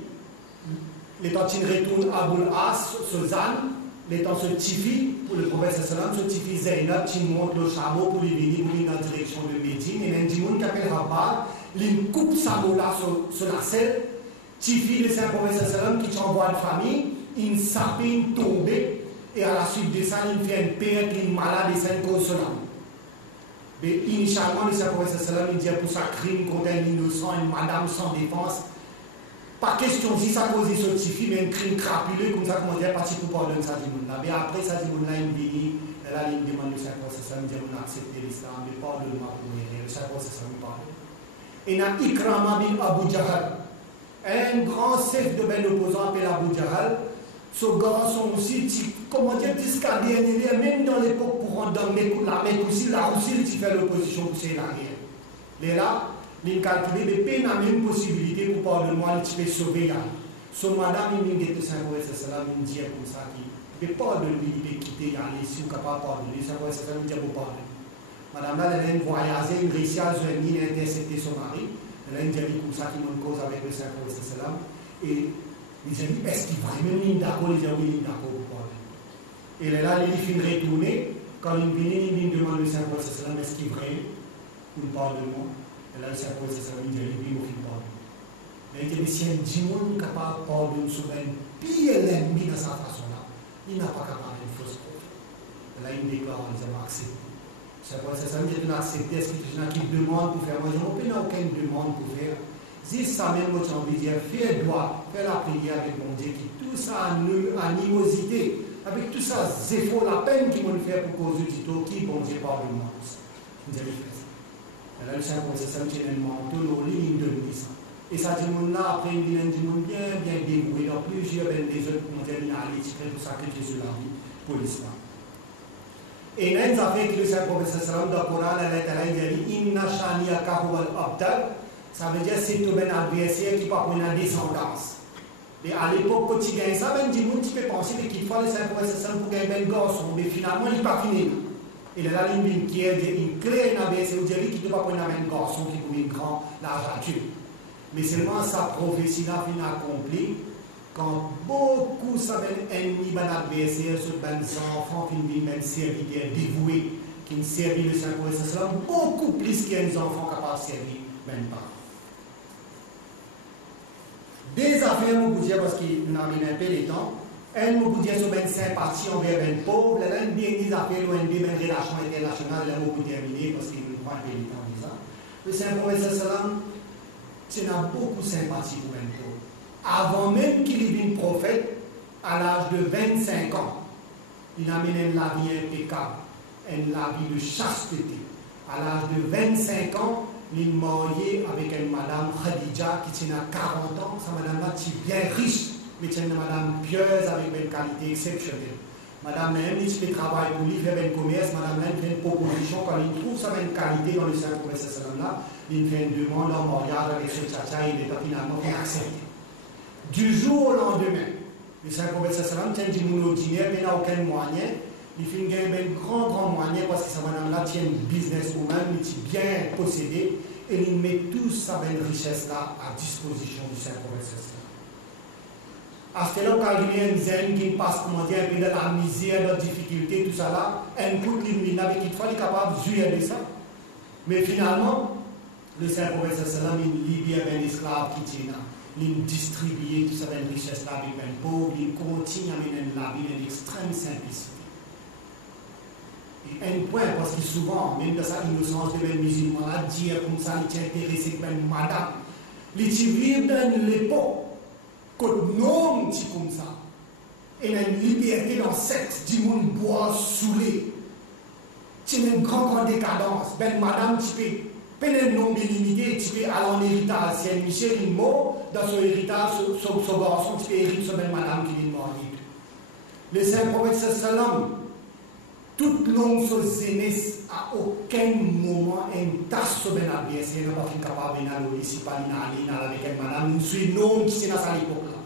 les temps qu'il retourne à Aboul As, Sozanne, les temps ce Tifi, pour le professeur Salam, ce Tifi Zainab, qui monte le chameau pour lui venir dans la direction de Médine. Et il y a un petit monde qui s'appelle Habba, il coupe sa mola sur la selle. Tifi, le Saint-Professeur Salam, qui t'envoie de famille, il s'appelle, il tombe, et à la suite de ça, il fait un père qui est malade et c'est un consolant. Mais initialement, le Saint-Professeur Salam, il dit pour sa crime contre un innocent, une madame sans défense. Pas question si ça cause ce Tifi, mais un crime crapuleux, comme ça, comment dire, parce qu'il faut pardonner ça du monde. Mais après, ça du monde là, il vient, là, il demande le Saint-Professeur Salam, il dit on a accepté l'islam, mais pardonne-moi pour rien. Le Saint-Professeur Salam pardonne. Et il y a Ikrama bin Abu Jahal. Un grand chef de bel opposant appelé Abu Jahal. Ce garçon aussi, comment dire, discardé, même dans l'époque pour prend dans la main aussi, là aussi, il fait l'opposition pour ces l'arrière. Mais là, il calcule des peines à même possibilité pour parler de moi, il peut sauver. So, madame, il me dit que c'est cela, il me dit comme ça, il ne peut pas de lui, il peut quitter, aller, si vous ne pouvez pas parler, c'est ça, il me dit pour parler. Madame là, elle a voyagé, elle a réussi à venir intercepter son mari. Elle a une dialogue comme ça qui me cause avec le Saint Paul et il a dit, est-ce qu'il va vraiment d'accord? Il a dit, oui, il est d'accord pour parler. Et là, il finit de retourner. Quand il vient, il demande le Saint Paul est-ce qu'il est vrai? Il parle de moi. Et là, le Saint Paul il dit, oui, il faut parler. Il dit, mais si un démon capable de parler de son pire l'ennemi de sa façon-là, il n'a pas capable de fausse prophétie. Et là, il déclare en disant, accepté. Ça veut dire qu'on accepte ce qu'il demande pour faire. Moi, je n'ai aucune demande pour faire. Si ça même, moi, j'ai envie de dire, fais droit, fais la prière avec mon Dieu, qui tout ça animosité, avec tout ça, c'est faux, la peine qu'ils vont faire pour cause du titre, qui, bon Dieu, pardonne-moi. Vous avez fait ça. Et là, le Saint-Paul, c'est ça, c'est un manteau, nos lignes de ça. Et ça, du monde là, après, il vient du monde bien dévoué. Dans plusieurs des autres, comment dire, il a allé tirer tout ça que Jésus l'a dit pour l'islam. Et là, il a fait que le Saint-Prophète dans le Coran, il a dit Inna shani'aka huwal abtar. Ça veut dire c'est tout un adversaire qui peut prendre la descendance. Et à l'époque, quand il gagne ça, ben, du monde, tu peux penser qu'il faut le Saint-Prophète pour gagner un garçon. Mais finalement, il n'est pas fini. Et là, il qui est une clé, un adversaire qui ne peut pas prendre un garçon qui est un grand large. Mais seulement sa prophétie-là finit accomplie. Quand beaucoup savent ennemis, adversaires, sur les enfants qui viennent même serviteurs dévoués, qui servent le Saint-Prophète, beaucoup plus qu'un enfant capable de servir, même pas. Des affaires, je vous dire, parce qu'il n'a mis un peu de temps, elles vous dire sur une sympathie envers les pauvres, là, il y a des affaires, il y a une relation internationale, là, vous terminer, parce qu'il ne prend pas de temps de ça. Le Saint-Prophète, il a beaucoup de sympathie pour les pauvres. Avant même qu'il devienne prophète, à l'âge de 25 ans, il amène la vie impeccable, la vie de chasteté. À l'âge de 25 ans, il est marié avec une madame Khadija qui a 40 ans. Sa madame-là est bien riche, mais c'est une madame pieuse avec une qualité exceptionnelle. Madame même, il fait travail pour lui, faire un commerce. Madame même fait une proposition. Quand il trouve sa même qualité dans le Saint-Prophète, il fait une demande en mariage avec ce tchatcha et il est finalement accepté. Du jour au lendemain, le Saint-Prophète tient du monde ordinaire, mais il n'a aucun moyen. Il fait un grand moyen parce que sa madame-là tient un business woman, il est bien possédé et il met toute sa belle richesse-là à disposition du Saint-Prophète. À ce là, quand il y a une zèle qui passe, comment dire, un peu de la misère, de la difficulté, tout ça là, un coup de l'illumination, avec il faut être capable de jouir de ça. Mais finalement, le Saint-Prophète, il libère un esclave qui tient là. Il distribue toute cette richesse-là avec les pauvres, il continue à mener la vie d'une extrême simplicité. Et un point, parce que souvent, même dans sa innocence de les musulmans, à dire comme ça, il est intéressé par une madame, il vit dans l'époque, quand non, dit comme ça, et la liberté dans le sexe, du monde boit saoulé. C'est une grande décadence. Ben, madame, tu peux. Peine non illimité, tu peux aller en héritage. Si un Michel est mort, dans son héritage, son garçon, tu peux hériter sur une madame qui est morte. Le Saint-Prophète, toute longue sa jeunesse, à aucun moment, un tasse sur un adversaire, il n'a pas été capable d'aller ici, pas d'aller avec une madame, nous sommes non qui sont à l'époque-là.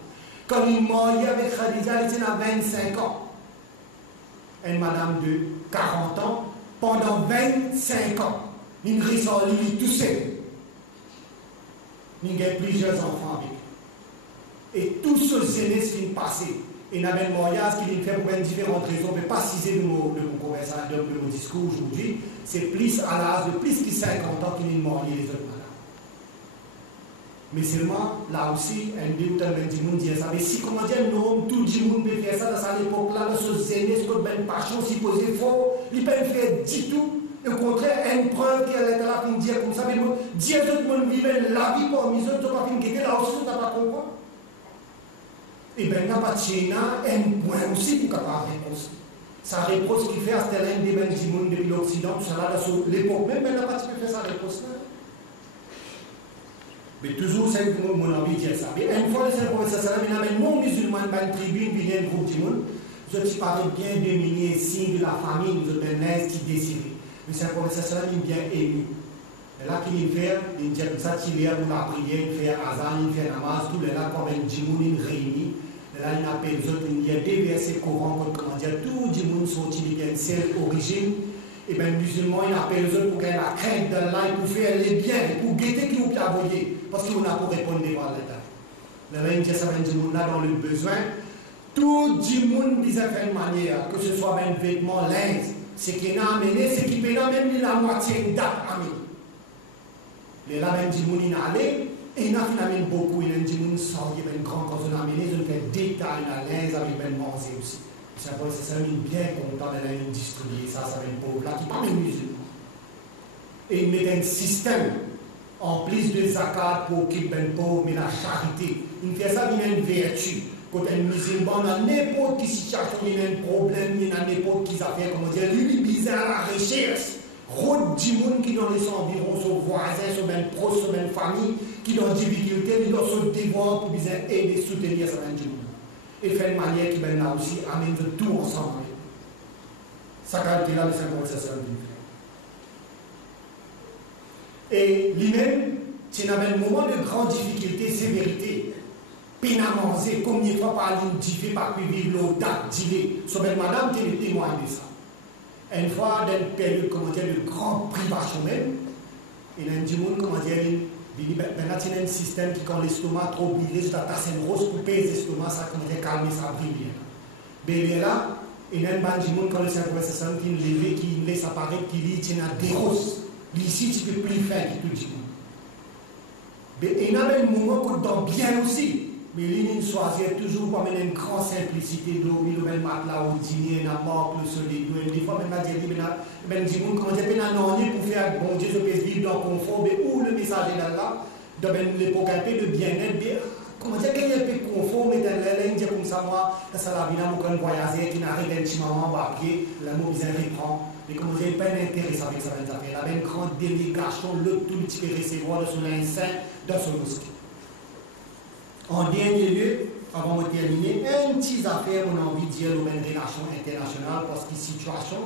Quand il est marié avec Khadija, il était à 25 ans. Une madame de 40 ans, pendant 25 ans. Il ressort lui tout seul. Il a plusieurs enfants avec. Et tout ce jeunesse qui est passé, et dans le mariage qu'il fait pour différentes raisons, je ne vais pas citer de mon conversation, de mon discours aujourd'hui, c'est plus à l'âge de plus de 50 ans qu'il est marié les autres madames. Mais seulement, là aussi, un peu du monde dit ça. Mais si, comment dire, non, tout le monde peut faire ça dans cette époque-là, dans ce jeunesse, quand une passion s'y posait fort, il peut faire du tout. Au contraire, une preuve qu'elle est là pour dire comme ça, mais Dieu, tout le monde vivait la vie pour nous, tout pas qui était là aussi, on n'a pas compris. Et bien, n'a pas de un point aussi pour capable réponse. Sa réponse qui fait à Sterling des du monde depuis l'Occident, tout ça là, sur l'époque même, elle n'a pas pu faire sa réponse là. Mais toujours, c'est mon envie de dire ça. Mais une fois, le Saint-Prophète, il y a un non musulman, une tribune, il y a un groupe du monde. je suis paraît bien dominé, signe de la famille, nous sommes l'aise qui désire. Mais c'est un professeur qui est bien ému. Et là, qu'il fait, il dit que ça, il est pour la prière, il fait azan, il fait namaz, tout le là, comme un djimoun, il réunit. Et là, il appelle les autres, il y a des versets courants, comment dire, tout djimoun sont il y a une seule origine. Et bien, le musulman, il appelle les autres pour qu'il ait la crainte d'Allah, pour faire les biens, pour guetter qui vous a envoyé, parce qu'il a pour répondre devant l'État. Là, il dit ça, un djimoun là, dans le besoin. Tout le monde de certaine manière, que ce soit un vêtement, linge, ce qui est amené, ce qui peut même la moitié de date amené. Les là, même du monde allé, et il y a finalement beaucoup, il y a du monde sans, il y a une grande cause amené, ils ont fait détail dans l'aise avec ben manger aussi. C'est pour ça que c'est bien content de la distribuer, ça va être pauvre là, qui pas les musulmans. Et il met un système en plus de zakat pour qu'il ben pauvre, mais la charité. Il fait ça, il y a une vertu. Quand un musulman dans n'importe quelle situation, il y a un problème, il y a n'importe quelle affaire, comment dire, lui, il est bizarre à la recherche. Route du monde qui dans les environs, son voisin, son même proche, son même famille, qui dans des difficultés, il doit se devoir pour bien aider, soutenir sa même monde. Et faire une manière qui, ben là aussi, amène tout ensemble. Ça caractérise là le synchronisation du frère. Et lui-même, c'est un moment de grande difficulté, sévérité. Peine à manger, comme il ne faut pas l'identifier, pas vivre l'audace, d'y sur madame, tu es témoin de ça. Une fois, dans une période, comment dire, de grande privation même, il y a un monde, comment dire, il y a un système qui, quand l'estomac trop brûlé, c'est la tasse rose, couper l'estomac, ça, comment dire, calmer, ça brille. Mais là, il y a un monde, quand le Saint-Professeur qui levé, qui laisse apparaître, qui dit, il y a des roses. Ici, tu peux plus faire que tout le monde. Mais il y a un moment où dans bien aussi. Mais l'île choisit toujours comme une grande simplicité de l'eau, le même matelas au dîner, la mort, le soleil, des fois même dit, mais dit, comment dire, non, pour faire bon Dieu, je peux vivre dans le confort, mais où le message est là, dans l'époque un peu de bien-être, comment dire, qu'il y a un peu de confort, mais dans la ligne, comme ça, moi, ça la vie, quand voyager, qui n'arrive un petit moment embarqué, l'amour, il reprend. Mais comment dire, il n'y a pas d'intérêt avec ça, il y a une grande délégation, le tout, tu peux recevoir de son saint dans son mosquée. En dernier lieu, avant de terminer, une petite affaire, on a envie de dire, une relation internationale, parce que la situation,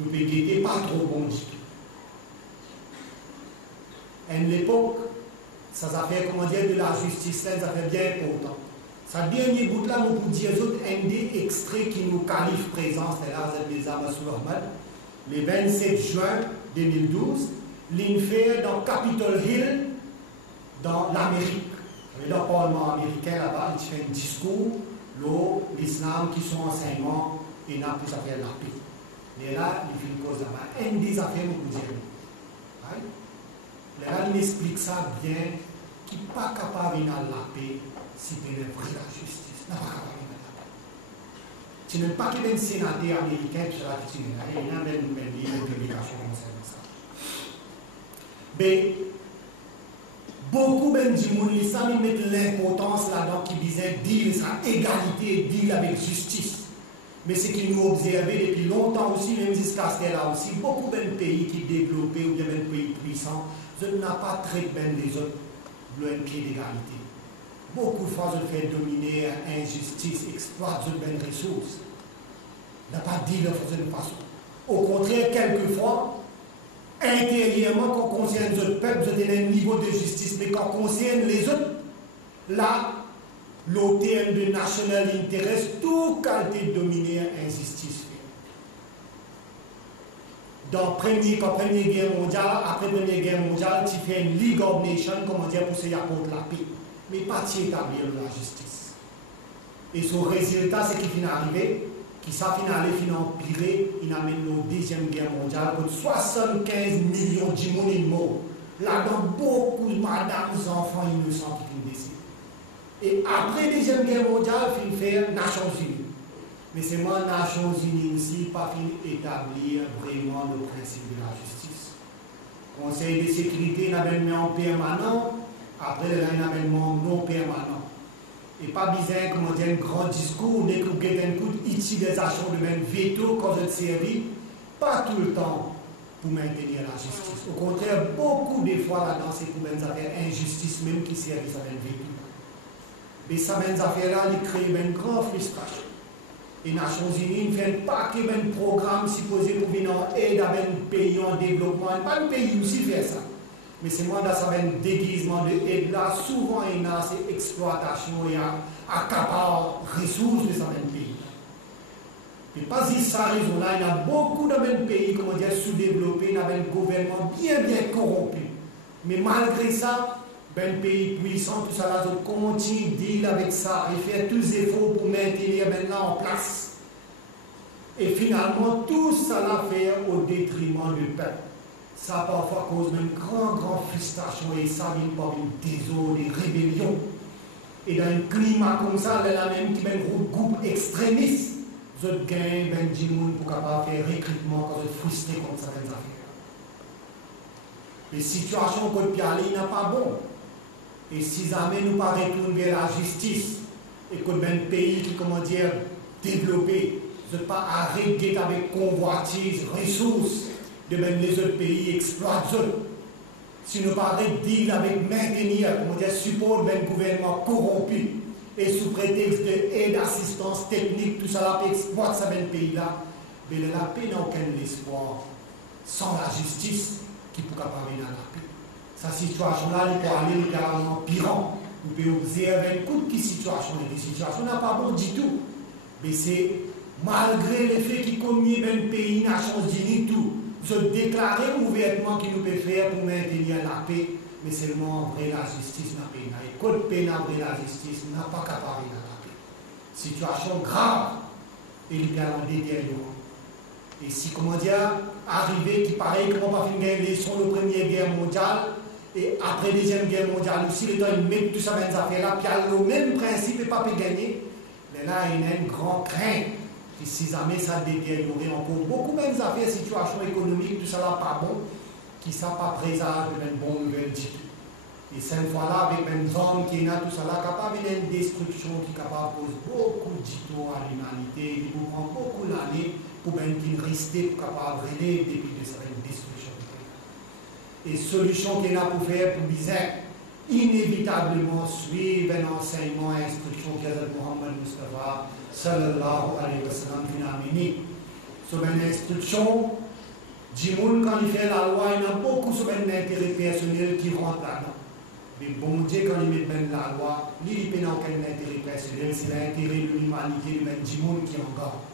nous peut guetter pas trop bon du tout. À l'époque, ça affaires, comment dire, de la justice, ça fait bien important. Sa dernier bout là, on peut dire un des extraits qui nous qualifie présence, c'est là, c'est les armes sur Ahmad. Le 27 juin 2012, l'INFER dans Capitol Hill, dans l'Amérique. Dans le Parlement américain là-bas, il fait un discours, l'islam qui sont enseignements et n'a plus à faire la paix. Mais là, il fait une cause là-bas. Une des affaires, on peut dire. Là, il explique ça bien, qui n'est pas capable de la paix si tu es vrai la justice. Il n'est pas capable de la paix. Tu n'es pas qu'un sénateur américain qui sera titulaire. Il y a même une publication concernant ça. Mais, beaucoup de gens ils mettent l'importance là-dedans qui disait dire sa égalité, dire avec justice. Mais ce qui nous observait depuis longtemps aussi, même jusqu'à ce là aussi, beaucoup de pays qui développés ou bien même pays puissants, je n'ai pas très bien les autres le pied d'égalité. Beaucoup de fois, je fais dominer injustice, exploite de bonnes ressources. Je n'ai pas dit de façon. Au contraire, quelquefois, intérieurement, quand on concerne les autres peuples, vous avez un niveau de justice, mais quand on concerne les autres, là, l'OTM de national interest, tout qualité de dominer injustice. Dans la Première Guerre mondiale, après la Première Guerre mondiale, tu fais une League of Nations, comment dire, pour se contre la paix, mais pas établir la justice. Et son résultat, c'est qu'il finit arrivé. Qui s'est empiré, il amène la Deuxième Guerre mondiale, pour 75 millions de gens morts. Là-dedans, beaucoup de madames, enfants innocents qui sont décédés. Et après la Deuxième Guerre mondiale, il fait Nations Unies. Mais c'est moi, Nations Unies aussi, pas fini d'établir vraiment le principe de la justice. Conseil de sécurité, il amène en permanent, après, il amène non permanent. Et pas besoin, comment dire, un grand discours, n'est qu'une utilisation de même veto quand je servi, pas tout le temps pour maintenir la justice. Au contraire, beaucoup de fois là-dedans, c'est pour même affaires injustice même qui servit à même veto. Mais ça, même affaire-là, il crée une grande frustration. Les Nations Unies ne font pas que un programme supposé pour venir en aide à un pays en développement. Pas le pays aussi fait ça. Mais c'est moi dans un déguisement de aide là, souvent il y a cette exploitation et accapare ressources de ce pays. Mais pas si ça raison là, il y a beaucoup de pays, comment dire, sous-développés, il y a un gouvernement bien corrompu. Mais malgré ça, ben pays puissant, tout ça là, ils continuent de deal avec ça et faire tous les efforts pour maintenir maintenant en place. Et finalement, tout ça là fait au détriment du peuple. Ça parfois cause une grande frustration et ça vient par une désordre, des rébellions. Et dans un climat comme ça, il y a même qui un groupe extrémiste. Vous avez gagné ben du monde pour capable faire recrutement quand vous êtes frustré contre certaines affaires. Les situations qu'on peut aller n'est pas bon. Et si jamais nous pas retourner vers la justice et que un pays qui, comment dire, développé, ne pas arrêter avec convoitise, ressources, de même les autres pays exploitent. Si nous pas arrêter avec maintenir, comment dire, support d'un gouvernement corrompu et sous prétexte d'aide, d'assistance technique, tout ça là, exploite ça dans pays là, mais la paix n'a aucun espoir sans la justice qui peut capable dans la paix. Cette situation-là, il peut aller littéralement empirant. Vous pouvez observer une toute situation. Et des situations n'est pas bon du tout. Mais c'est malgré le fait qu'il commis un pays, Nations Unies, tout, se déclarer ouvertement qu'il nous peut faire pour maintenir la paix, mais seulement en vrai la justice n'a pas. Et code pénal de la justice n'a pas capable dans la paix. Situation grave et littéralement détériorante. Et si, comment dire, arrivé qui pareil, comment pas finir les leçons de la Première Guerre mondiale, et après la Deuxième Guerre mondiale aussi, les temps ils mettent tout ça dans les affaires-là, puis il y a le même principe et pas gagner. Mais là, il y a une grande crainte. Et si jamais ça détériore encore beaucoup même affaires, situation économique, tout ça là pas bon, qui ne sont pas présage de une bonne nouvelle du tout. Et cette fois-là, avec même hommes qui ont tout ça là, capable d'une destruction qui est capable de causer beaucoup de tort à l'humanité, qui prend beaucoup d'années pour même qu'il reste capable de relever depuis de cette destruction. Et solution qu'il a pour faire pour bizarre, inévitablement suivre un enseignement et instruction qu'Hazrat Muhammad Mustafa sallallahu alayhi wa sallam a amené. Sur une instruction, Jimoun, quand il fait la loi, il y a beaucoup sur un intérêt personnel qui rentre là-dedans. Mais bon Dieu, quand il met même la loi, il n'y a aucun intérêt personnel, c'est l'intérêt de l'humanité, de même Jimoun qui est en garde.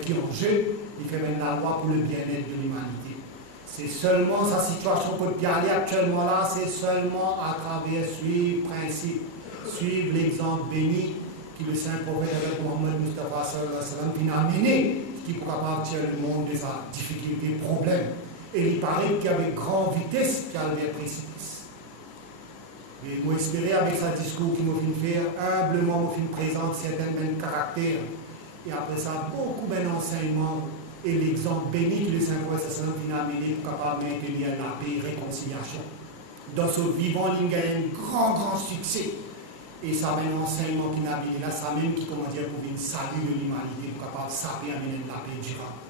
Qui est en jeu, il fait même la loi pour le bien-être de l'humanité. C'est seulement sa situation qu'on peut y aller actuellement là, c'est seulement à travers suivre le principe, suivre l'exemple béni que le Saint Prophète avec Mohammed Mustafa sallallahu alayhi wa sallam qui a amené, qui pourra partir le monde de sa difficulté, problème. Et il paraît qu'il y avait grande vitesse qui a vers le précipice. Et moi espérer avec ce discours qui m'a fait faire, humblement m'a fait présenter certains mêmes caractères. Et après ça, beaucoup d'enseignements et l'exemple béni que le Saint-Prophète a amené pour capable de maintenir la paix et la réconciliation. Dans ce vivant, il y a un grand succès. Et ça a un enseignement qui n'a amené là, ça même qui, comment dire, pour une salut de l'humanité, pour capable de saper amener la paix durable.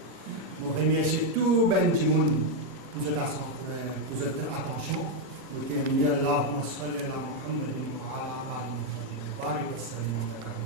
Je remercie tout ben du monde pour cette attention. Pour terminer, Allahumma salli ala Muhammad wa ala alihi wa sallam.